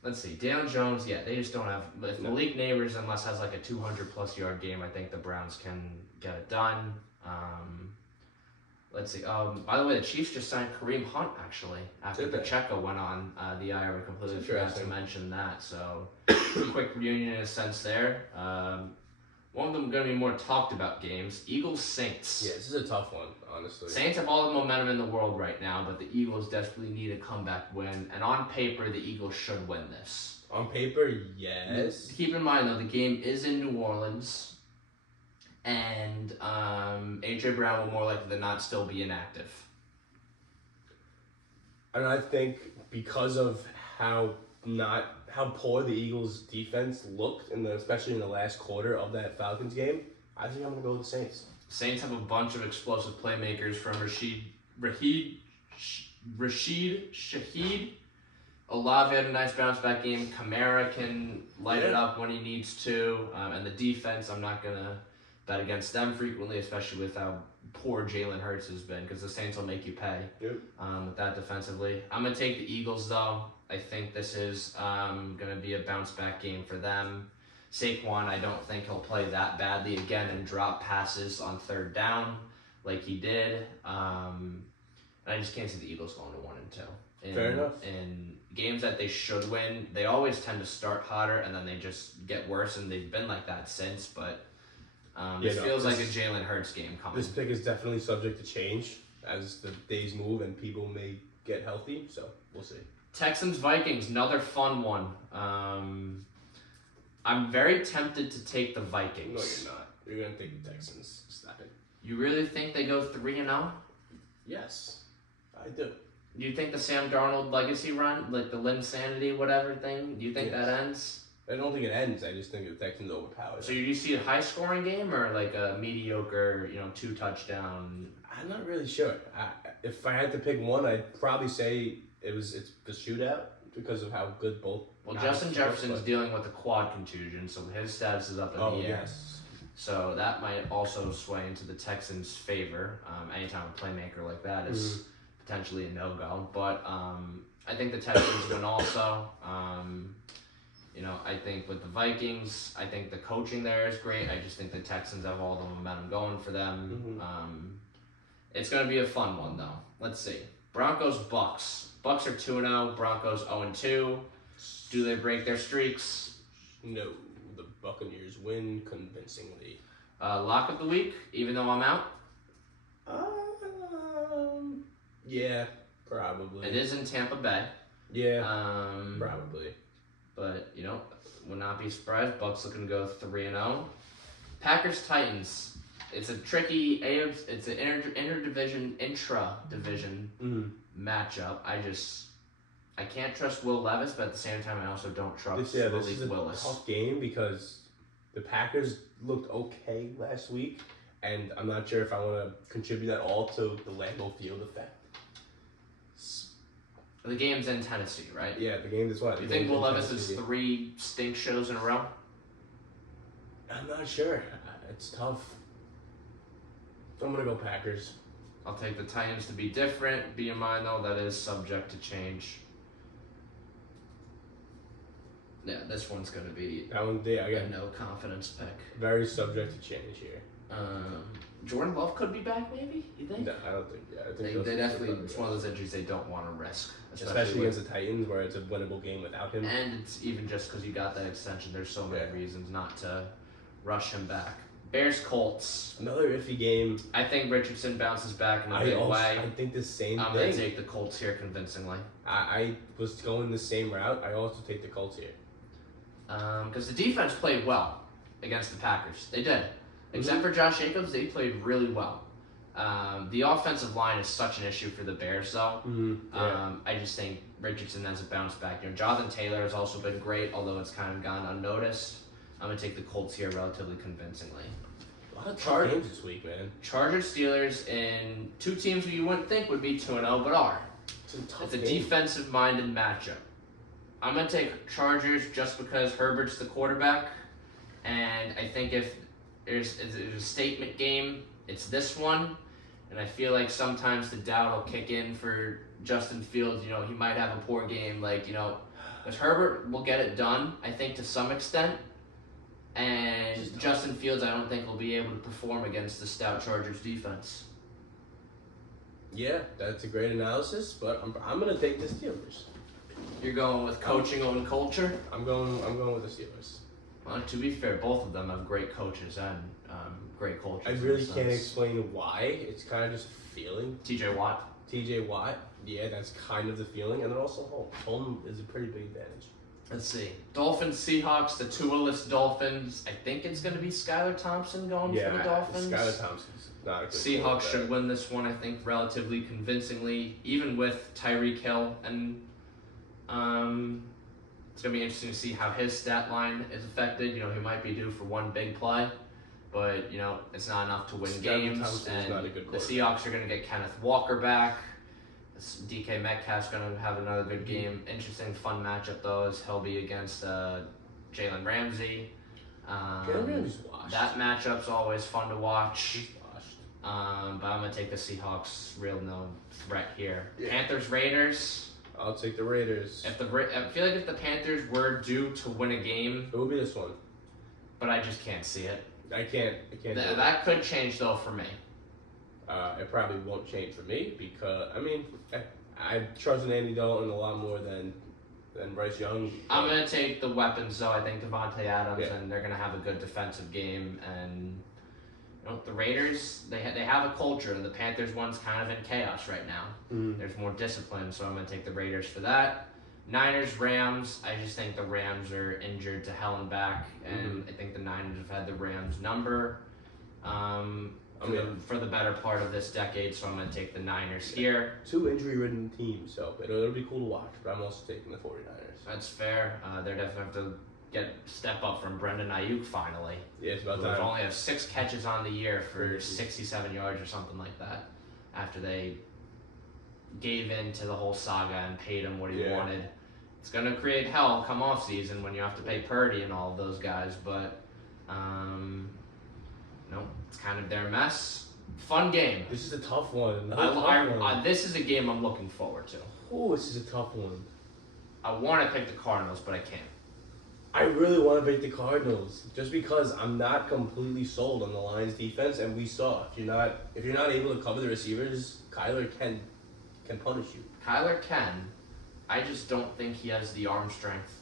Let's see. Daniel Jones, they just don't have. If Malik Neighbors, unless has like a 200+ yard game, I think the Browns can get it done. Let's see. By the way, the Chiefs just signed Kareem Hunt actually after Pacheco went on the IR. We completely forgot to mention that. So, quick reunion in a sense there. One of them going to be more talked about games. Eagles Saints. Yeah, this is a tough one, honestly. Saints have all the momentum in the world right now, but the Eagles desperately need a comeback win. And on paper, the Eagles should win this. On paper, yes. Keep in mind though, the game is in New Orleans. And AJ Brown will more likely than not still be inactive. And I think because of how poor the Eagles' defense looked, especially in the last quarter of that Falcons game, I think I'm going to go with the Saints. Saints have a bunch of explosive playmakers from Rashid Shaheed. Olave had a nice bounce back game. Kamara can light it up when he needs to. And the defense, I'm not going to bet against them frequently, especially with how poor Jalen Hurts has been, because the Saints will make you pay with that defensively. I'm going to take the Eagles, though. I think this is going to be a bounce-back game for them. Saquon, I don't think he'll play that badly again and drop passes on 3rd down like he did. And I just can't see the Eagles going to 1 and 2. Fair enough. In games that they should win, they always tend to start hotter and then they just get worse, and they've been like that since, but it feels like a Jalen Hurts game coming. This pick is definitely subject to change as the days move and people may get healthy, so we'll see. Texans Vikings, another fun one. I'm very tempted to take the Vikings. No, you're not. You're gonna take the Texans. Stop it. You really think they go 3-0? Yes, I do. Do you think the Sam Darnold legacy run, like the Linsanity whatever thing, do you think that ends? I don't think it ends. I just think the Texans overpower. So you see a high-scoring game or like a mediocre, 2-touchdown? I'm not really sure. If I had to pick one, I'd probably say it's the shootout because of how good both. Well, Justin Jefferson's dealing with a quad contusion, so his status is up in the air. Yes. So that might also sway into the Texans' favor. Anytime a playmaker like that is potentially a no-go. But I think the Texans win also. I think with the Vikings, I think the coaching there is great. I just think the Texans have all the momentum going for them. It's going to be a fun one, though. Let's see. Broncos, Bucks. Bucks are 2-0. Broncos 0-2. Do they break their streaks? No, the Buccaneers win convincingly. Lock of the week, even though I'm out? Yeah, probably. It is in Tampa Bay. Yeah, probably. But, would not be surprised. Bucks looking to go 3-0. Packers, Titans. It's a tricky it's an intra-division matchup. I can't trust Will Levis, but at the same time, I also don't trust This Malik is a Willis. tough game because the Packers looked okay last week, and I'm not sure if I want to contribute at all to the Lambeau Field effect. The game's in Tennessee, right? Yeah, the game is what? You think Will Levis is 3 stink shows in a row? I'm not sure. It's tough. I'm going to go Packers. I'll take the Titans to be different. Be in mind, though, that is subject to change. Yeah, this one's going to be That one, I got a no confidence pick. very subject to change here. Jordan Love could be back, maybe? You think? No, I don't think. Yeah, I think They definitely, it's one of those injuries they don't want to risk. Especially against the Titans, where it's a winnable game without him. And it's even just because you got that extension, there's so many reasons not to rush him back. Bears, Colts. Another iffy game. I think Richardson bounces back in a big way. I think the same I'm thing. going to take the Colts here convincingly. I was going the same route. I also take the Colts here. Because the defense played well against the Packers. They did. Except for Josh Jacobs, they played really well. The offensive line is such an issue for the Bears, though. I just think Richardson has a bounce back. Jonathan Taylor has also been great, although it's kind of gone unnoticed. I'm going to take the Colts here relatively convincingly. A lot of tough games this week, man. Chargers, Steelers, and 2 teams who you wouldn't think would be 2-0, but are. It's a defensive-minded matchup. I'm going to take Chargers just because Herbert's the quarterback, and I think if there's a statement game, it's this one, and I feel like sometimes the doubt will kick in for Justin Fields. He might have a poor game, because Herbert will get it done, I think, to some extent, and Justin Fields, I don't think, will be able to perform against the stout Chargers defense. Yeah, that's a great analysis, but I'm going to take the Steelers. You're going with coaching over culture? I'm going with the Steelers. Well, to be fair, both of them have great coaches and great cultures. I really can't explain why. It's kind of just a feeling. TJ Watt. Yeah, that's kind of the feeling. And then also home. Home is a pretty big advantage. Let's see. Dolphins, Seahawks, the Tua-less Dolphins. I think it's going to be Skylar Thompson going for the Dolphins. Skylar Thompson's not a good Seahawks should win this one, I think, relatively convincingly, even with Tyreek Hill. And it's going to be interesting to see how his stat line is affected. He might be due for one big play, but, it's not enough to win games. Thompson is not a good the Seahawks are going to get Kenneth Walker back. DK Metcalf's going to have another good game. Interesting, fun matchup, though, is he'll be against Jalen Ramsey. Jalen Ramsey's washed. That matchup's always fun to watch. He's washed. But I'm going to take the Seahawks, real no threat here. Yeah. Panthers, Raiders. I'll take the Raiders. I feel like if the Panthers were due to win a game, It will be this one. but I just can't see it. I can't. That could change, though, for me. It probably won't change for me because I trust in Andy Dalton a lot more than Bryce Young. I'm gonna take the weapons, though. I think Devontae Adams, Yeah. and they're gonna have a good defensive game. And the Raiders, they have a culture. The Panthers one's kind of in chaos right now. There's more discipline, so I'm gonna take the Raiders for that. Niners, Rams. I just think the Rams are injured to hell and back, and I think the Niners have had the Rams number. For the better part of this decade, so I'm going to take the Niners here. 2 injury-ridden teams, so it'll be cool to watch, but I'm also taking the 49ers. That's fair. They're definitely have to step up from Brendan Ayuk finally. Yeah, it's about Who time. only have 6 catches on the year for 67 yards or something like that, after they gave in to the whole saga and paid him what he wanted. It's going to create hell come off season when you have to pay Purdy and all of those guys, but no, it's kind of their mess. Fun game. This is a tough one. This is a game I'm looking forward to. Oh, this is a tough one. I want to pick the Cardinals, but I can't. I really want to pick the Cardinals just because I'm not completely sold on the Lions defense, and we saw if you're not able to cover the receivers, Kyler can punish you. Kyler can. I just don't think he has the arm strength.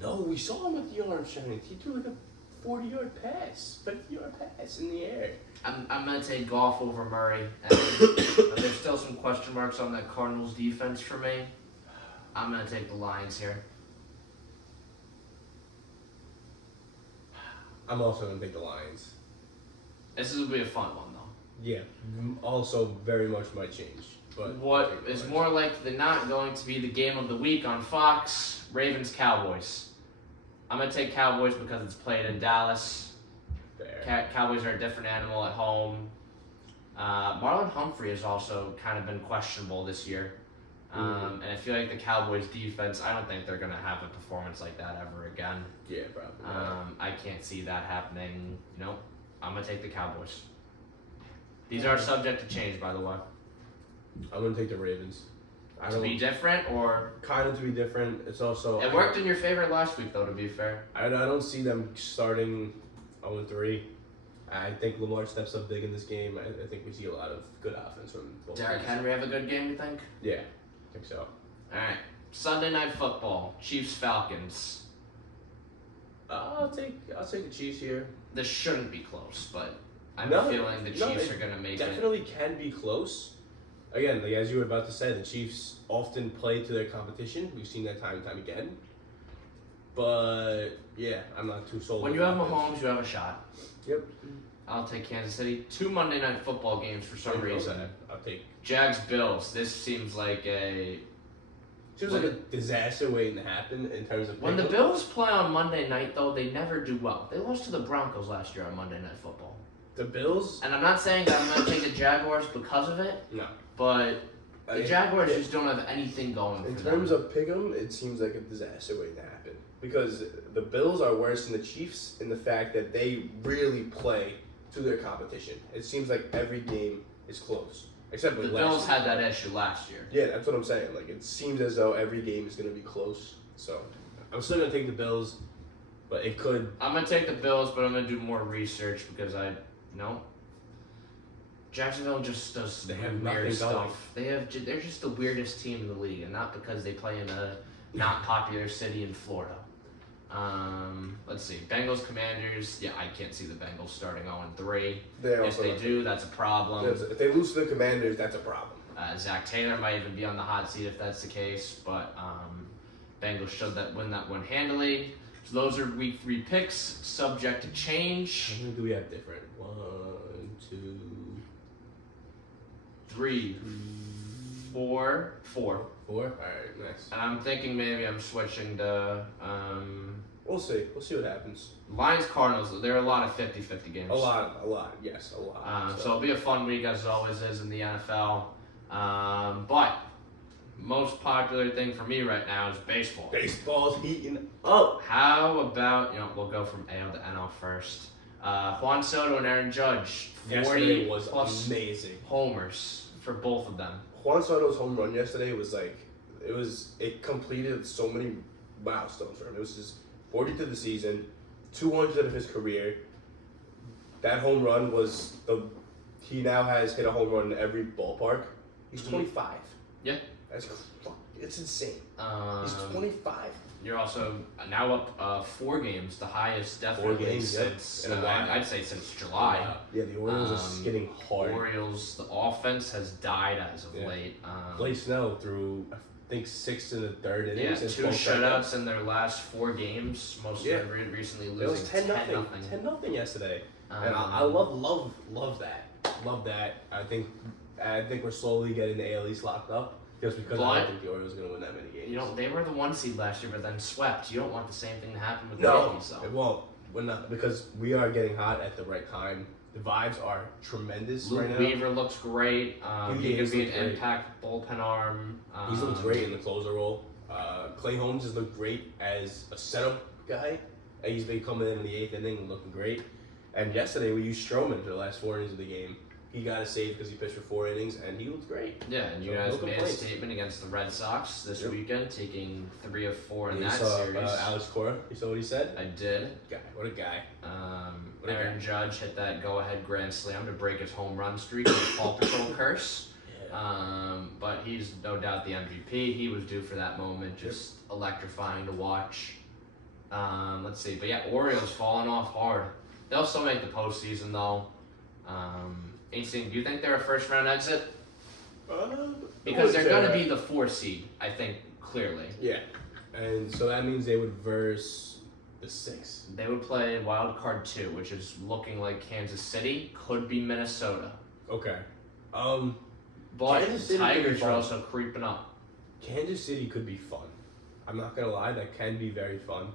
No, we saw him with the arm strength. He threw like a 40-yard pass, 50-yard pass in the air. I'm gonna take Goff over Murray, and there's still some question marks on that Cardinals defense for me. I'm gonna take the Lions here. I'm also gonna pick the Lions. This will be a fun one though. Yeah, also very much might change. But what is more likely than not going to be the game of the week on Fox? Ravens Cowboys. I'm gonna take Cowboys because it's played in Dallas. Cowboys are a different animal at home. Marlon Humphrey has also kind of been questionable this year. And I feel like the Cowboys defense, I don't think they're going to have a performance like that ever again. Yeah, probably. I can't see that happening. I'm going to take the Cowboys. These are subject to change, by the way. I'm going to take the Ravens. To be different, or? Kind of to be different. It's also... It worked in your favor last week, though, to be fair. I don't see them starting 0-3. I think Lamar steps up big in this game. I think we see a lot of good offense from both Derrick teams. Henry have a good game, you think? Yeah, I think so. All right. Sunday Night Football. Chiefs-Falcons. I'll take the Chiefs here. This shouldn't be close, but I'm feeling the Chiefs are going to make it. Definitely can be close. Again, as you were about to say, the Chiefs often play to their competition. We've seen that time and time again. But, yeah, I'm not too sold. When you have Mahomes, you have a shot. Yep. I'll take Kansas City. 2 Monday Night Football games for some reason. I'll take Jags-Bills. This seems like a disaster waiting to happen in terms of... When the Bills play on Monday night, though, they never do well. They lost to the Broncos last year on Monday Night Football. The Bills... And I'm not saying that I'm going to take the Jaguars because of it. No. But the Jaguars just don't have anything going for them. In terms of pick'em, it seems like a disaster waiting to happen. Because the Bills are worse than the Chiefs in the fact that they really play to their competition. It seems like every game is close. Except the Bills had that issue last year. Yeah, that's what I'm saying. Like, it seems as though every game is going to be close. So, I'm still going to take the Bills, but it could... I'm going to take the Bills, but I'm going to do more research because Jacksonville just does weird stuff. They're just the weirdest team in the league, and not because they play in a not popular city in Florida. Let's see. Bengals, Commanders. Yeah, I can't see the Bengals starting 0-3. If they do, that's a problem. If they lose to the Commanders, that's a problem. Zach Taylor might even be on the hot seat if that's the case, but Bengals should win that one handily. So those are week 3 picks, subject to change. How many do we have different? 1, 2, 3, 4. 4. 4? Alright, nice. And I'm thinking maybe I'm switching to... We'll see. We'll see what happens. Lions-Cardinals, there are a lot of 50-50 games. A lot. Yes, a lot. So it'll be a fun week, as it always is in the NFL. But most popular thing for me right now is baseball. Baseball's heating up. How about, we'll go from AL to NL first. Juan Soto and Aaron Judge, 40 was plus amazing. Homers for both of them. Juan Soto's home run yesterday was it completed so many milestones for him. It was his 40th of the season, 200th of his career. That home run was he now has hit a home run in every ballpark. He's 25. Yeah. It's insane. He's 25. You're also now up 4 games, the highest definitely since, I'd say since July. Yeah, the Orioles are skidding hard. Orioles, the offense has died as of late. Blake Snell through, I think, 6th and the 3rd innings. Yeah, 2 shutouts in their last 4 games, most of them recently losing. It was 10-0. 10-0 yesterday. And I love that. Love that. I think we're slowly getting the AL East locked up. Just because I don't think the Orioles are going to win that many games. They were the 1 seed last year, but then swept. You don't want the same thing to happen with the Yankees, though. It won't. We're not, because we are getting hot at the right time. The vibes are tremendous right now. Luke Weaver looks great. He could be an impact bullpen arm. He's looked great in the closer role. Clay Holmes has looked great as a setup guy. He's been coming in the 8th inning and looking great. And yesterday we used Stroman for the last 4 innings of the game. he got a save because he pitched for 4 innings, and he looked great. Yeah, and you So, guys no made a complaints. statement against the Red Sox this Yep. weekend, taking 3 of 4 in And that you saw series. Alex Cora. You saw what he said? I did. Guy, what a guy. What a Aaron guy. Judge hit that go-ahead grand slam to break his home run streak with the Paw Patrol curse. But he's no doubt the MVP. He was due for that moment, just electrifying to watch. Let's see, but yeah, Orioles falling off hard. They'll still make the postseason though. Do you think they're a first-round exit? Because they're going to be the 4 seed, I think, clearly. Yeah, and so that means they would verse the 6. They would play Wild Card 2, which is looking like Kansas City, could be Minnesota. Okay. But Kansas the City could be Tigers are fun. also creeping up. Kansas City could be fun. I'm not gonna lie, that can be very fun.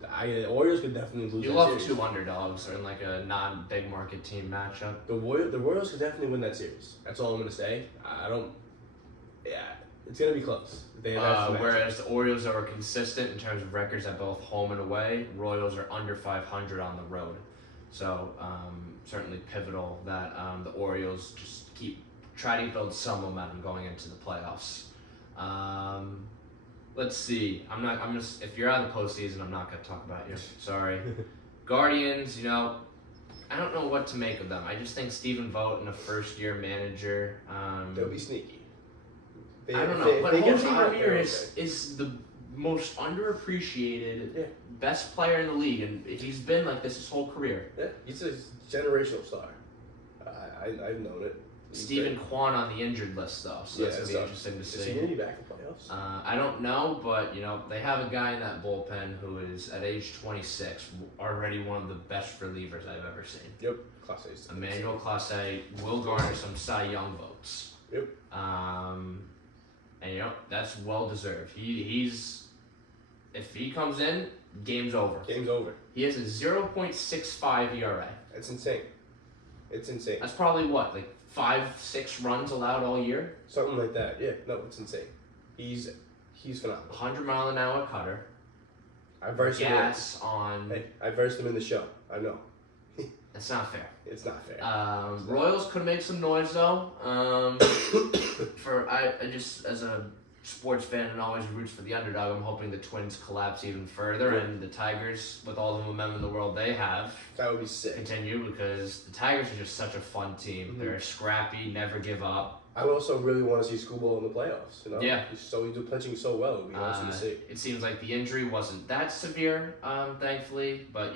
The Orioles could definitely lose. You that love series. 2 underdogs in like a non-big market team matchup. The Royals could definitely win that series. That's all I'm gonna say. I don't. Yeah, it's gonna be close. They have that Whereas the Orioles are consistent in terms of records at both home and away. Royals are under 500 on the road. So certainly pivotal that the Orioles just try to build some momentum going into the playoffs. Let's see. If you're out of the postseason, I'm not gonna talk about you. Sorry. Guardians, I don't know what to make of them. I just think Stephen Vogt and a first-year manager. They'll be sneaky. I don't know, but Jose hot, Ramirez is the most underappreciated, best player in the league, and he's been like this his whole career. Yeah, he's a generational star. I've known it. He's Stephen great. Kwan on the injured list, though, so that's gonna be interesting to Is he see. gonna be back in playoffs? I don't know, but they have a guy in that bullpen who is at age 26 already one of the best relievers I've ever seen. Yep, Class A. Emmanuel Clase will garner some Cy Young votes. Yep. And that's well deserved. He's if he comes in, game's over. Game's over. He has a 0.65 ERA. It's insane. It's insane. That's probably what, like 5-6 runs allowed all year. Something like that. Yeah. No, it's insane. He's phenomenal. 100-mile-an-hour cutter. I versed him. Gas on. Hey, I versed him in the show. I know. That's not fair. It's not fair. Royals could make some noise though. I just as a sports fan and always roots for the underdog, I'm hoping the Twins collapse even further and the Tigers, with all the momentum in the world they have, That would be sick. continue, because the Tigers are just such a fun team. Mhm. They're scrappy, never give up. I would also really want to see Schoolball in the playoffs. Yeah. He's pitching so well. It would be awesome to see. It seems like the injury wasn't that severe, thankfully, but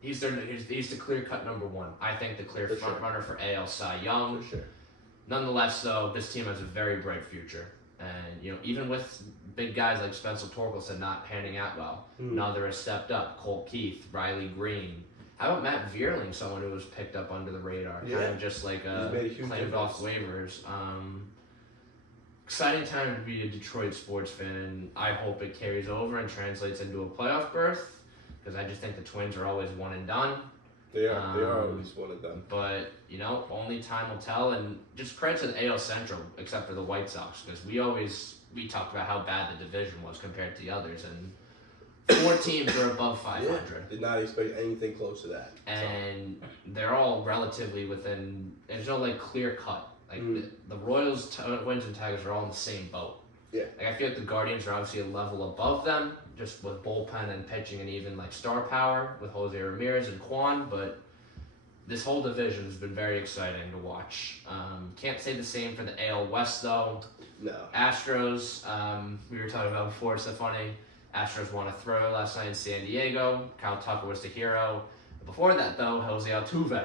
he's the clear-cut number 1. I think the clear For front sure. runner for AL Cy Young. For sure. Nonetheless, though, this team has a very bright future, and even with big guys like Spencer Torkelson not panning out well, now they're stepped up. Colt Keith, Riley Green. How about Matt Vierling, someone who was picked up under the radar, kind of just like He's made a huge claimed off difference. waivers. Exciting time to be a Detroit sports fan, and I hope it carries over and translates into a playoff berth, because I just think the Twins are always one and done. They are. They are at least one of them. But, only time will tell, and just credit to the AL Central, except for the White Sox, because we talked about how bad the division was compared to the others, and 4 teams are above 500. Yeah, did not expect anything close to that. And they're all relatively within, there's no clear cut. The Royals, Twins, and Tigers are all in the same boat. Yeah. I feel like the Guardians are obviously a level above them, just with bullpen and pitching and even star power with Jose Ramirez and Kwan, but this whole division has been very exciting to watch. Can't say the same for the AL West though. No. Astros, we were talking about before, it's so funny. Astros won a throw last night in San Diego. Kyle Tucker was the hero. Before that though, Jose Altuve.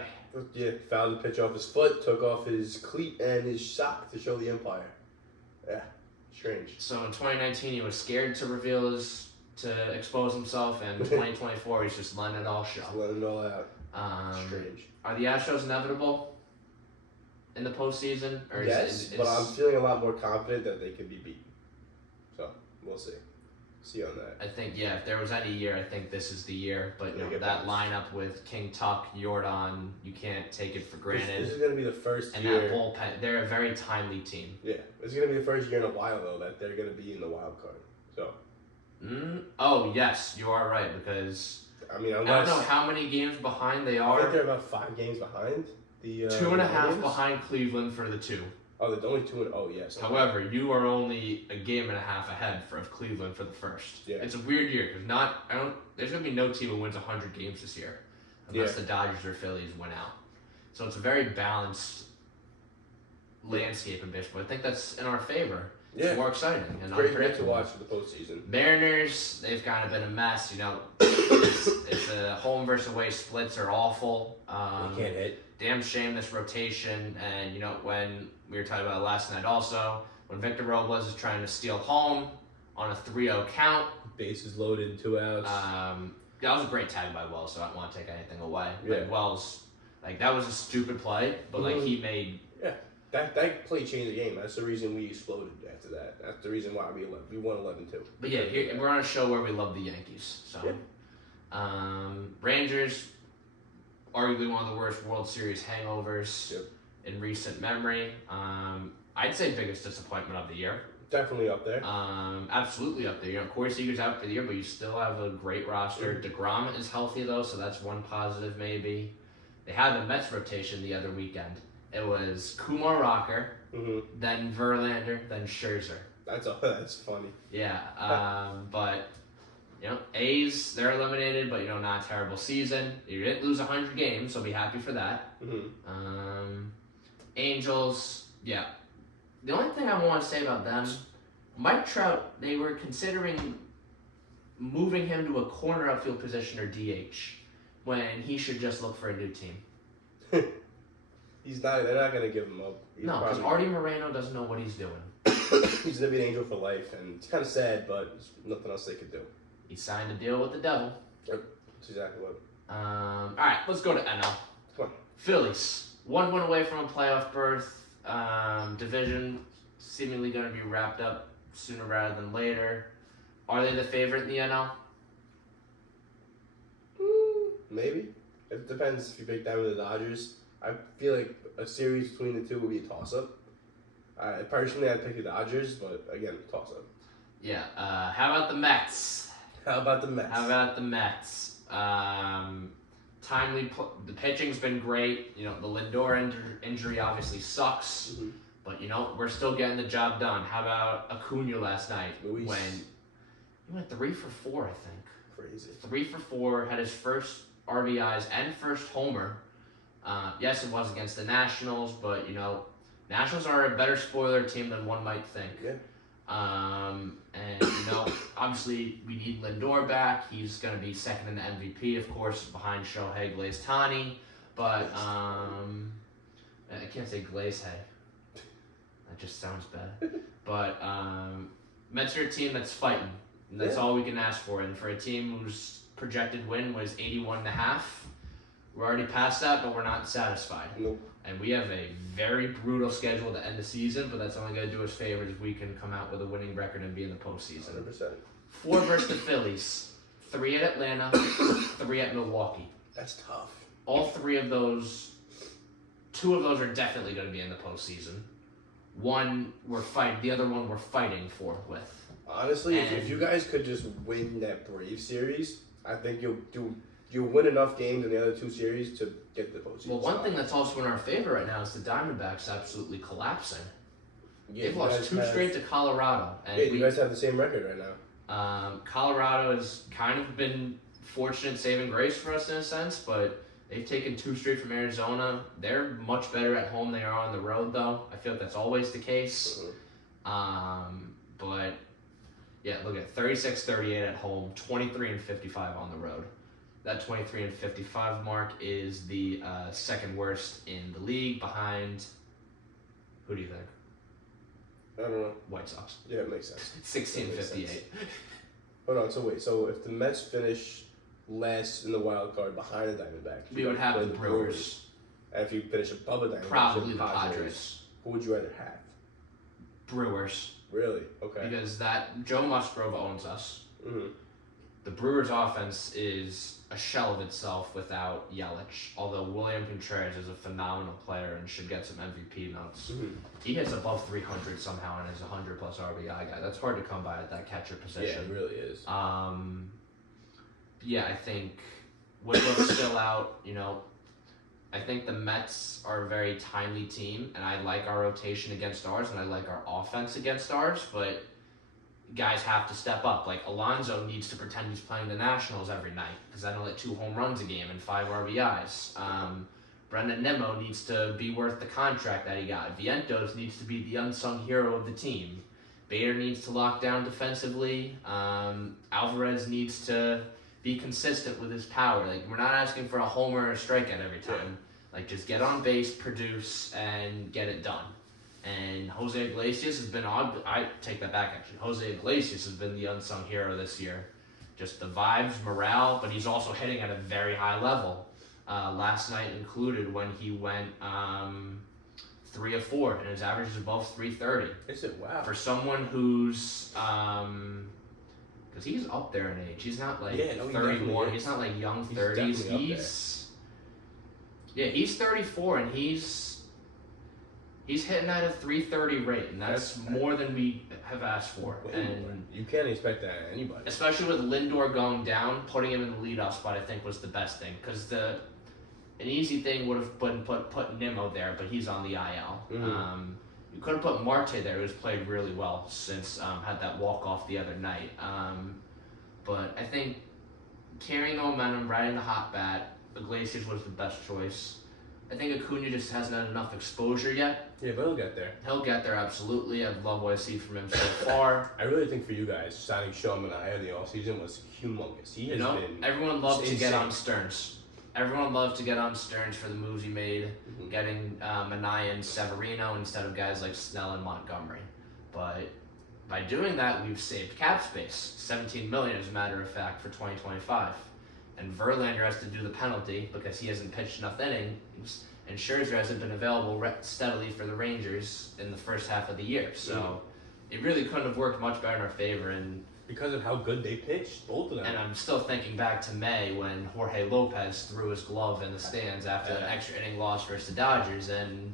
Yeah, fouled the pitch off his foot, took off his cleat and his sock to show the umpire. Yeah, strange. So in 2019, he was scared to expose himself, and in 2024, he's just letting it all show. Just letting it all out. Strange. Are the Astros inevitable in the postseason? Or Yes, but I'm feeling a lot more confident that they can be beaten. So, we'll see. See on that. I think, if there was any year, I think this is the year. But They get that bounced. lineup with King Tuck, Jordan, you can't take it for granted. This is going to be the first And year. that bullpen, they're a very timely team. Yeah, it's going to be the first year in a while, though, that they're going to be in the wild card. So, Oh, yes, you are right, because I mean, I unless. don't know how many games behind they I are. think they're about 5 games behind. The 2.5 Indians? behind Cleveland for the 2. Oh, the only 2 and yes. Okay. However, you are only a game and a half ahead of Cleveland for the first. Yeah. It's a weird year because there's gonna be no team who wins 100 games this year, unless the Dodgers or Phillies win out. So it's a very balanced landscape in baseball. I think that's in our favor. It's more exciting and great unpredictable. to watch for the postseason. Mariners, they've kind of been a mess. It's a home versus away splits are awful. They can't hit. Damn shame this rotation. And when we were talking about it last night, also when Victor Robles is trying to steal home on a 3-0 count, Bases loaded, 2 outs. that was a great tag by Wells. So I don't want to take anything away. Yeah. Like Wells, that was a stupid play, but he made. That play changed the game. That's the reason we exploded after that. That's the reason why we won 11-2. But yeah, we're on a show where we love the Yankees. So, Rangers, arguably one of the worst World Series hangovers in recent memory. I'd say biggest disappointment of the year. Definitely up there. Absolutely up there. Corey Seager's out for the year, but you still have a great roster. DeGrom is healthy though, so that's one positive maybe. They had a Mets rotation the other weekend. It was Kumar Rocker, then Verlander, then Scherzer. That's funny. Yeah, but A's, they're eliminated, but not a terrible season. You didn't lose 100 games, so be happy for that. Angels, yeah. The only thing I want to say about them, Mike Trout, they were considering moving him to a corner outfield position or DH when he should just look for a new team. They're not going to give him up. No, because Artie Moreno doesn't know what he's doing. He's going to be an Angel for life, and it's kind of sad, but there's nothing else they could do. He signed a deal with the devil. Yep, that's exactly what. All right, let's go to NL. Come on. Phillies, 1 win away from a playoff berth. Division seemingly going to be wrapped up sooner rather than later. Are they the favorite in the NL? Maybe. It depends if you break down with the Dodgers. I feel like a series between the two would be a toss-up. Personally, I'd pick the Dodgers, but again, toss-up. Yeah. How about the Mets? How about the Mets? The pitching's been great. The Lindor injury obviously sucks, but we're still getting the job done. How about Acuna last night Luis. when he went 3 for 4, I think. Crazy. 3 for 4, had his first RBIs and first homer. Yes, it was against the Nationals, but Nationals are a better spoiler team than one might think. Yeah. And obviously we need Lindor back. He's going to be second in the MVP, of course, behind Shohei Glaztani. But I can't say Glazehey. That just sounds bad. But Mets are a team that's fighting. And that's all we can ask for. And for a team whose projected win was 81.5, we're already past that, but we're not satisfied. Nope. And we have a very brutal schedule to end the season, but that's only going to do us favors if we can come out with a winning record and be in the postseason. 100%. 4 versus the Phillies, 3 at Atlanta, 3 at Milwaukee. That's tough. All 3 of those, 2 of those are definitely going to be in the postseason. The other one we're fighting for with. Honestly, if you guys could just win that Braves series, I think you'll win enough games in the other 2 series to get the postseason. Well, one thing that's also in our favor right now is the Diamondbacks absolutely collapsing. They've lost 2 straight to Colorado. And you guys have the same record right now. Colorado has kind of been fortunate saving grace for us in a sense, but they've taken 2 straight from Arizona. They're much better at home than they are on the road, though. I feel like that's always the case. But yeah, look at 36-38 at home, 23-55 on the road. That 23-55 mark is the second worst in the league, behind, who do you think? I don't know. White Sox. Yeah, it makes sense. 16-58. Hold on, so if the Mets finish last in the wild card behind the Diamondbacks, We would have the Brewers. And if you finish above the Diamondbacks, Probably the Padres. Who would you rather have? Brewers. Really? Okay. Because Joe Musgrove owns us. Mm-hmm. The Brewers' offense is a shell of itself without Yelich, although William Contreras is a phenomenal player and should get some MVP notes. Mm-hmm. He hits above 300 somehow and is a 100-plus RBI guy. That's hard to come by at that catcher position. Yeah, it really is. Yeah, I think Woodruff's still out. I think the Mets are a very timely team, and I like our rotation against ours, and I like our offense against ours, but guys have to step up. Like, Alonso needs to pretend he's playing the Nationals every night, because then he'll hit 2 home runs a game and 5 RBIs. Brendan Nimmo needs to be worth the contract that he got. Vientos needs to be the unsung hero of the team. Bader needs to lock down defensively. Alvarez needs to be consistent with his power. Like, we're not asking for a homer or a strikeout every time. Like, just get on base, produce, and get it done. And Jose Iglesias has been odd. I take that back, actually. Jose Iglesias has been the unsung hero this year. Just the vibes, morale, but he's also hitting at a very high level. Last night included when he went 3 of 4, and his average is above 330. Is it? Wow. For someone who's, because he's up there in age. He's not like 31. He's not like young 30s. He's 34, and he's hitting at a 330 rate, and that's more than we have asked for. And you can't expect that of anybody. Especially with Lindor going down, putting him in the leadoff spot, I think was the best thing, because an easy thing would have been put Nimmo there, but he's on the IL. Mm-hmm. You could have put Marte there, who's played really well since had that walk-off the other night. But I think carrying the momentum, riding the hot bat, Iglesias was the best choice. I think Acuna just hasn't had enough exposure yet. Yeah, but he'll get there. He'll get there, absolutely. I love what I see from him so far. I really think for you guys, signing Sean Manaea in the offseason was humongous. He has been everyone loved to get on Stearns. Everyone loved to get on Stearns for the moves he made, getting Manaea and Severino instead of guys like Snell and Montgomery. But by doing that, we've saved cap space, $17 million as a matter of fact, for 2025. And Verlander has to do the penalty because he hasn't pitched enough innings, and Scherzer hasn't been available steadily for the Rangers in the first half of the year. So it really couldn't have worked much better in our favor. And because of how good they pitched, both of them. And I'm still thinking back to May when Jorge Lopez threw his glove in the stands after an extra inning loss versus the Dodgers, and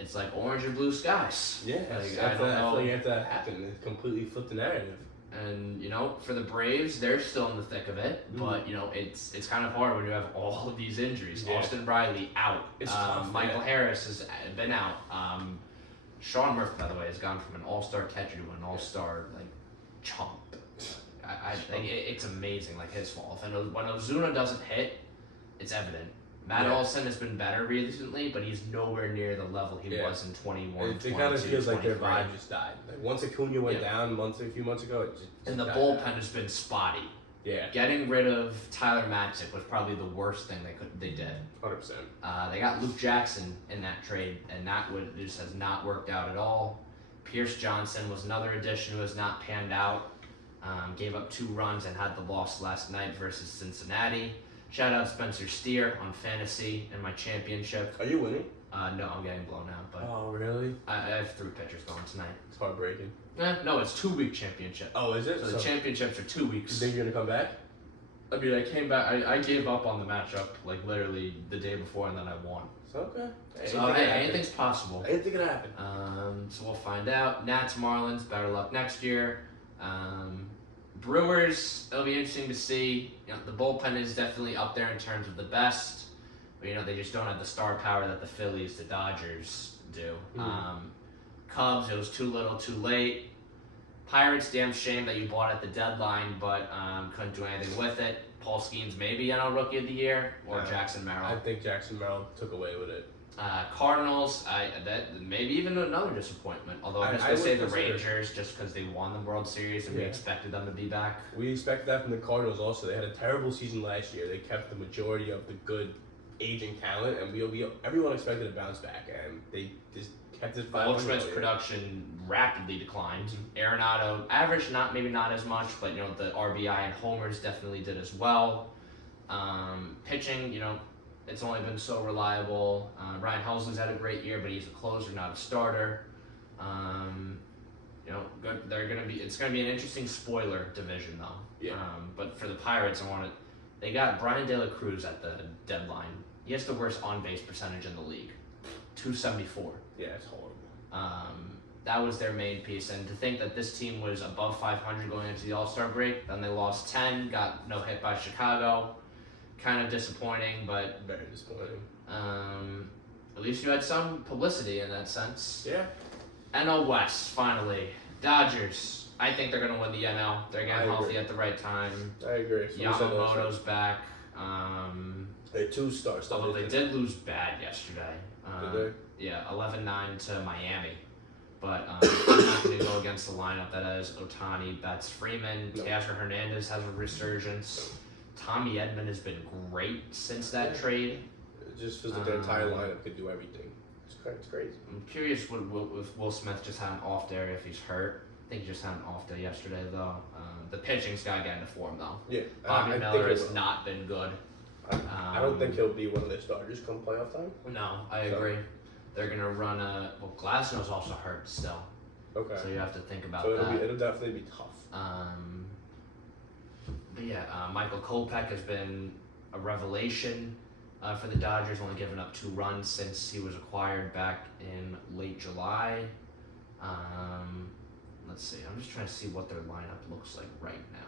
it's like orange and blue skies. Yeah, I don't know. After that happened, it completely flipped the narrative. And for the Braves, they're still in the thick of it, but it's kind of hard when you have all of these injuries. Yeah. Austin Riley out. It's tough, Michael Harris has been out. Sean Murphy, by the way, has gone from an all-star catcher to an all-star chump. I think it's amazing, his fall. And when Ozuna doesn't hit, it's evident. Matt Olson has been better recently, but he's nowhere near the level he was in 21, It 22, kind of feels like their 23. vibe just died. Like once Acuna went down a few months ago, it just and the died bullpen out. has been spotty. Yeah, Getting rid of Tyler Matzik was probably the worst thing they did. 100%. They got Luke Jackson in that trade, and that just has not worked out at all. Pierce Johnson was another addition who has not panned out. Gave up 2 runs and had the loss last night versus Cincinnati. Shout out Spencer Steer on fantasy in my championship. Are you winning? No, I'm getting blown out, but Oh, really? I have 3 pitchers going tonight. It's heartbreaking. No, it's 2-week championship. Oh, is it? So the championships are 2 weeks. You think you're gonna come back? I mean, I came back. I gave up on the matchup literally the day before, and then I won. It's okay. So hey, anything's possible. Anything can happen. So we'll find out. Nats, Marlins, better luck next year. Brewers, it'll be interesting to see. The bullpen is definitely up there in terms of the best, but they just don't have the star power that the Phillies, the Dodgers do. Cubs, it was too little, too late. Pirates, damn shame that you bought at the deadline, but couldn't do anything with it. Paul Skeens maybe Rookie of the Year, or Jackson Merrill. I think Jackson Merrill took away with it. Cardinals, that maybe even another disappointment. Although I'm just going to say the Rangers, just because they won the World Series and we expected them to be back. We expected that from the Cardinals also. They had a terrible season last year. They kept the majority of the good aging talent, and everyone expected a bounce back, and they just kept it 500. Goldschmidt's production rapidly declined. Arenado, average, maybe not as much, but the RBI and homers definitely did as well. Pitching, it's only been so reliable. Ryan Helsley's had a great year, but he's a closer, not a starter. It's gonna be an interesting spoiler division though. Yeah. But for the Pirates, they got Brian De La Cruz at the deadline. He has the worst on-base percentage in the league, 274. Yeah, it's horrible. That was their main piece, and to think that this team was above 500 going into the All-Star break, then they lost 10, got no hit by Chicago. Kind of disappointing, but Very disappointing. At least you had some publicity in that sense. Yeah. NL West, finally. Dodgers. I think they're going to win the NL. They're getting healthy at the right time. I agree. Yamamoto's back. They're 2 stars. Although they did lose bad yesterday. Did they? Yeah, 11-9 to Miami. But I'm not going to go against the lineup that has Ohtani, Betts, Freeman. No. Teoscar Hernandez has a resurgence. Tommy Edman has been great since that trade. Just because their entire lineup could do everything. It's crazy. I'm curious if Will Smith just had an off day or if he's hurt. I think he just had an off day yesterday, though. The pitching's got to get into form, though. Yeah. Bobby Miller has not been good. I don't think he'll be one of their starters come playoff time. No, I agree. They're going to run Glasnow's also hurt still. Okay. So you have to think about so that. It'll definitely be tough. But yeah, Michael Kopech has been a revelation for the Dodgers, only given up 2 runs since he was acquired back in late July. Let's see, I'm just trying to see what their lineup looks like right now.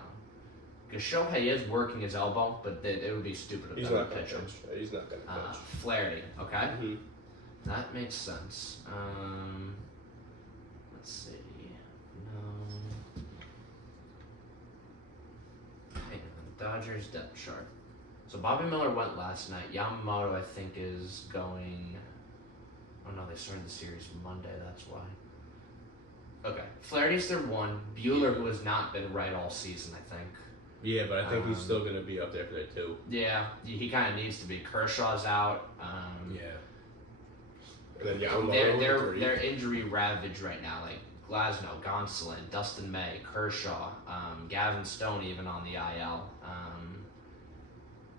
Because Shohei is working his elbow, but it would be stupid of them to pitch him. He's not going to pitch. Flaherty, okay? Mm-hmm. That makes sense. Let's see. No. Hang on. Dodgers depth chart. So Bobby Miller went last night. Yamamoto, I think, is going. Oh no, they started the series Monday. That's why. Okay, Flaherty's their 1. Buehler, who has not been right all season, I think. Yeah, but I think he's still going to be up there for their 2. Yeah, he kind of needs to be. Kershaw's out. Yeah. And then Yamamoto. They're injury ravaged right now. Like Glasnow, Gonsolin, Dustin May, Kershaw, Gavin Stone, even on the IL.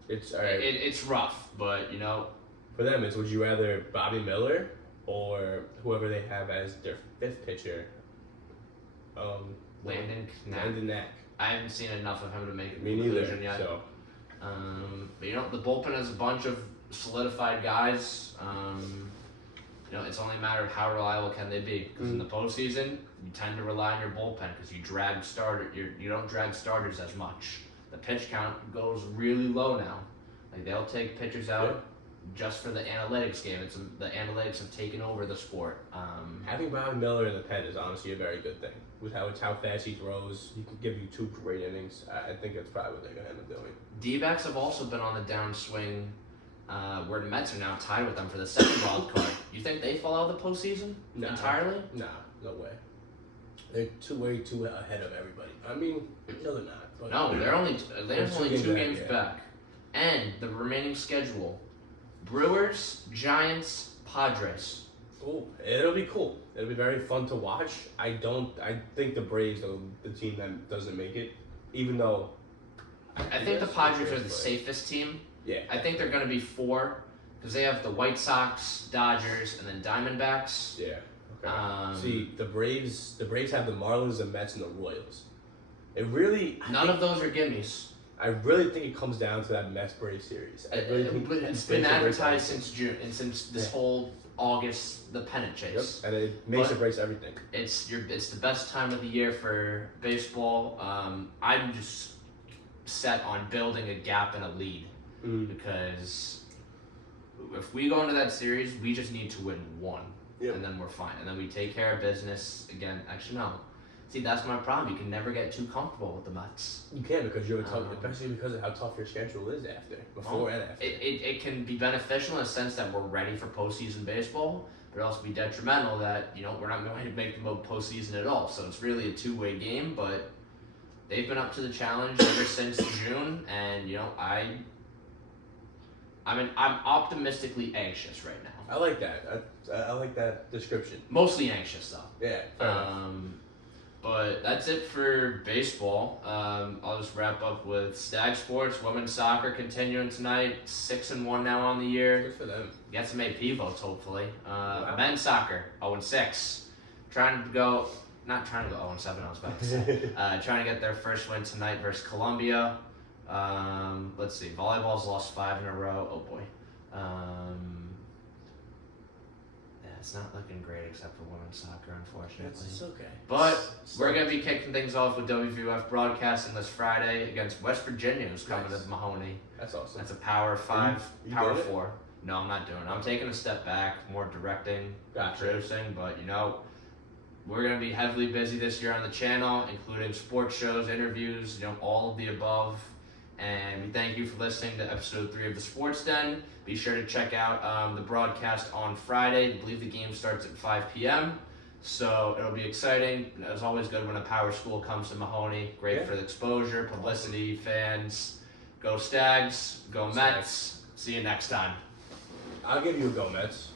It's all right. It's rough, but you know. For them, it's would you rather Bobby Miller or whoever they have as their 5th pitcher? Landon Knack. I haven't seen enough of him to make a Me conclusion neither. yet. So. But you know, the bullpen has a bunch of solidified guys. You know, it's only a matter of how reliable can they be. Because in the postseason, you tend to rely on your bullpen because you don't drag starters as much. The pitch count goes really low now. Like they'll take pitchers out just for the analytics game. The analytics have taken over the sport. Having Bobby Miller in the pen is honestly a very good thing. With how fast he throws, he can give you 2 great innings. I think that's probably what they're going to end up doing. D-backs have also been on the downswing. Where the Mets are now tied with them for the 2nd wild card. You think they fall out of the postseason entirely? Nah, no way. They're way too ahead of everybody. I mean, no, they're not. But No, Atlanta's only 2 games back. back. And the remaining schedule: Brewers, Giants, Padres. Ooh, it'll be cool. It'll be very fun to watch. I think the Braves are the team that doesn't make it, even though. I think the Padres are the safest team. Yeah. I think they're going to be 4 because they have the White Sox, Dodgers, and then Diamondbacks. Yeah. Okay. See, the Braves have the Marlins, the Mets, and the Royals. None of those are gimmies. I really think it comes down to that Mets Braves series. It's been advertised since June and since this whole August, the pennant chase. Yep. And it makes or breaks everything. It's the best time of the year for baseball. I'm just set on building a gap and a lead because if we go into that series, we just need to win 1, and then we're fine. And then we take care of business again. Actually, no. See, that's my problem. You can never get too comfortable with the Mets. You can because you're tough, especially because of how tough your schedule is before and after. It can be beneficial in the sense that we're ready for postseason baseball, but it also be detrimental that we're not going to make the postseason at all. So it's really a 2-way game, but they've been up to the challenge ever since June, and I'm optimistically anxious right now. I like that. I like that description. Mostly anxious though. Yeah. Fair enough. But that's it for baseball. I'll just wrap up with Stag Sports. Women's soccer continuing tonight. 6-1 now on the year. Good for them. Get some AP votes, hopefully. Men's soccer, 0-6. Not trying to go 0-7, I was about to say. Trying to get their first win tonight versus Columbia. Let's see. Volleyball's lost 5 in a row. Oh, boy. It's not looking great except for women's soccer, unfortunately. It's okay. But we're going to be kicking things off with WVUF broadcasting this Friday against West Virginia, who's coming to Mahoney. That's awesome. That's a Power 5, Power 4. No, I'm not doing it. I'm taking a step back, more directing, producing, but we're going to be heavily busy this year on the channel, including sports shows, interviews, all of the above. And we thank you for listening to episode 3 of the Sports Den. Be sure to check out the broadcast on Friday. I believe the game starts at 5 p.m. So it'll be exciting. It's always good when a power school comes to Mahoney. Great for the exposure, publicity, fans. Go Stags, go Mets. See you next time. I'll give you a go Mets.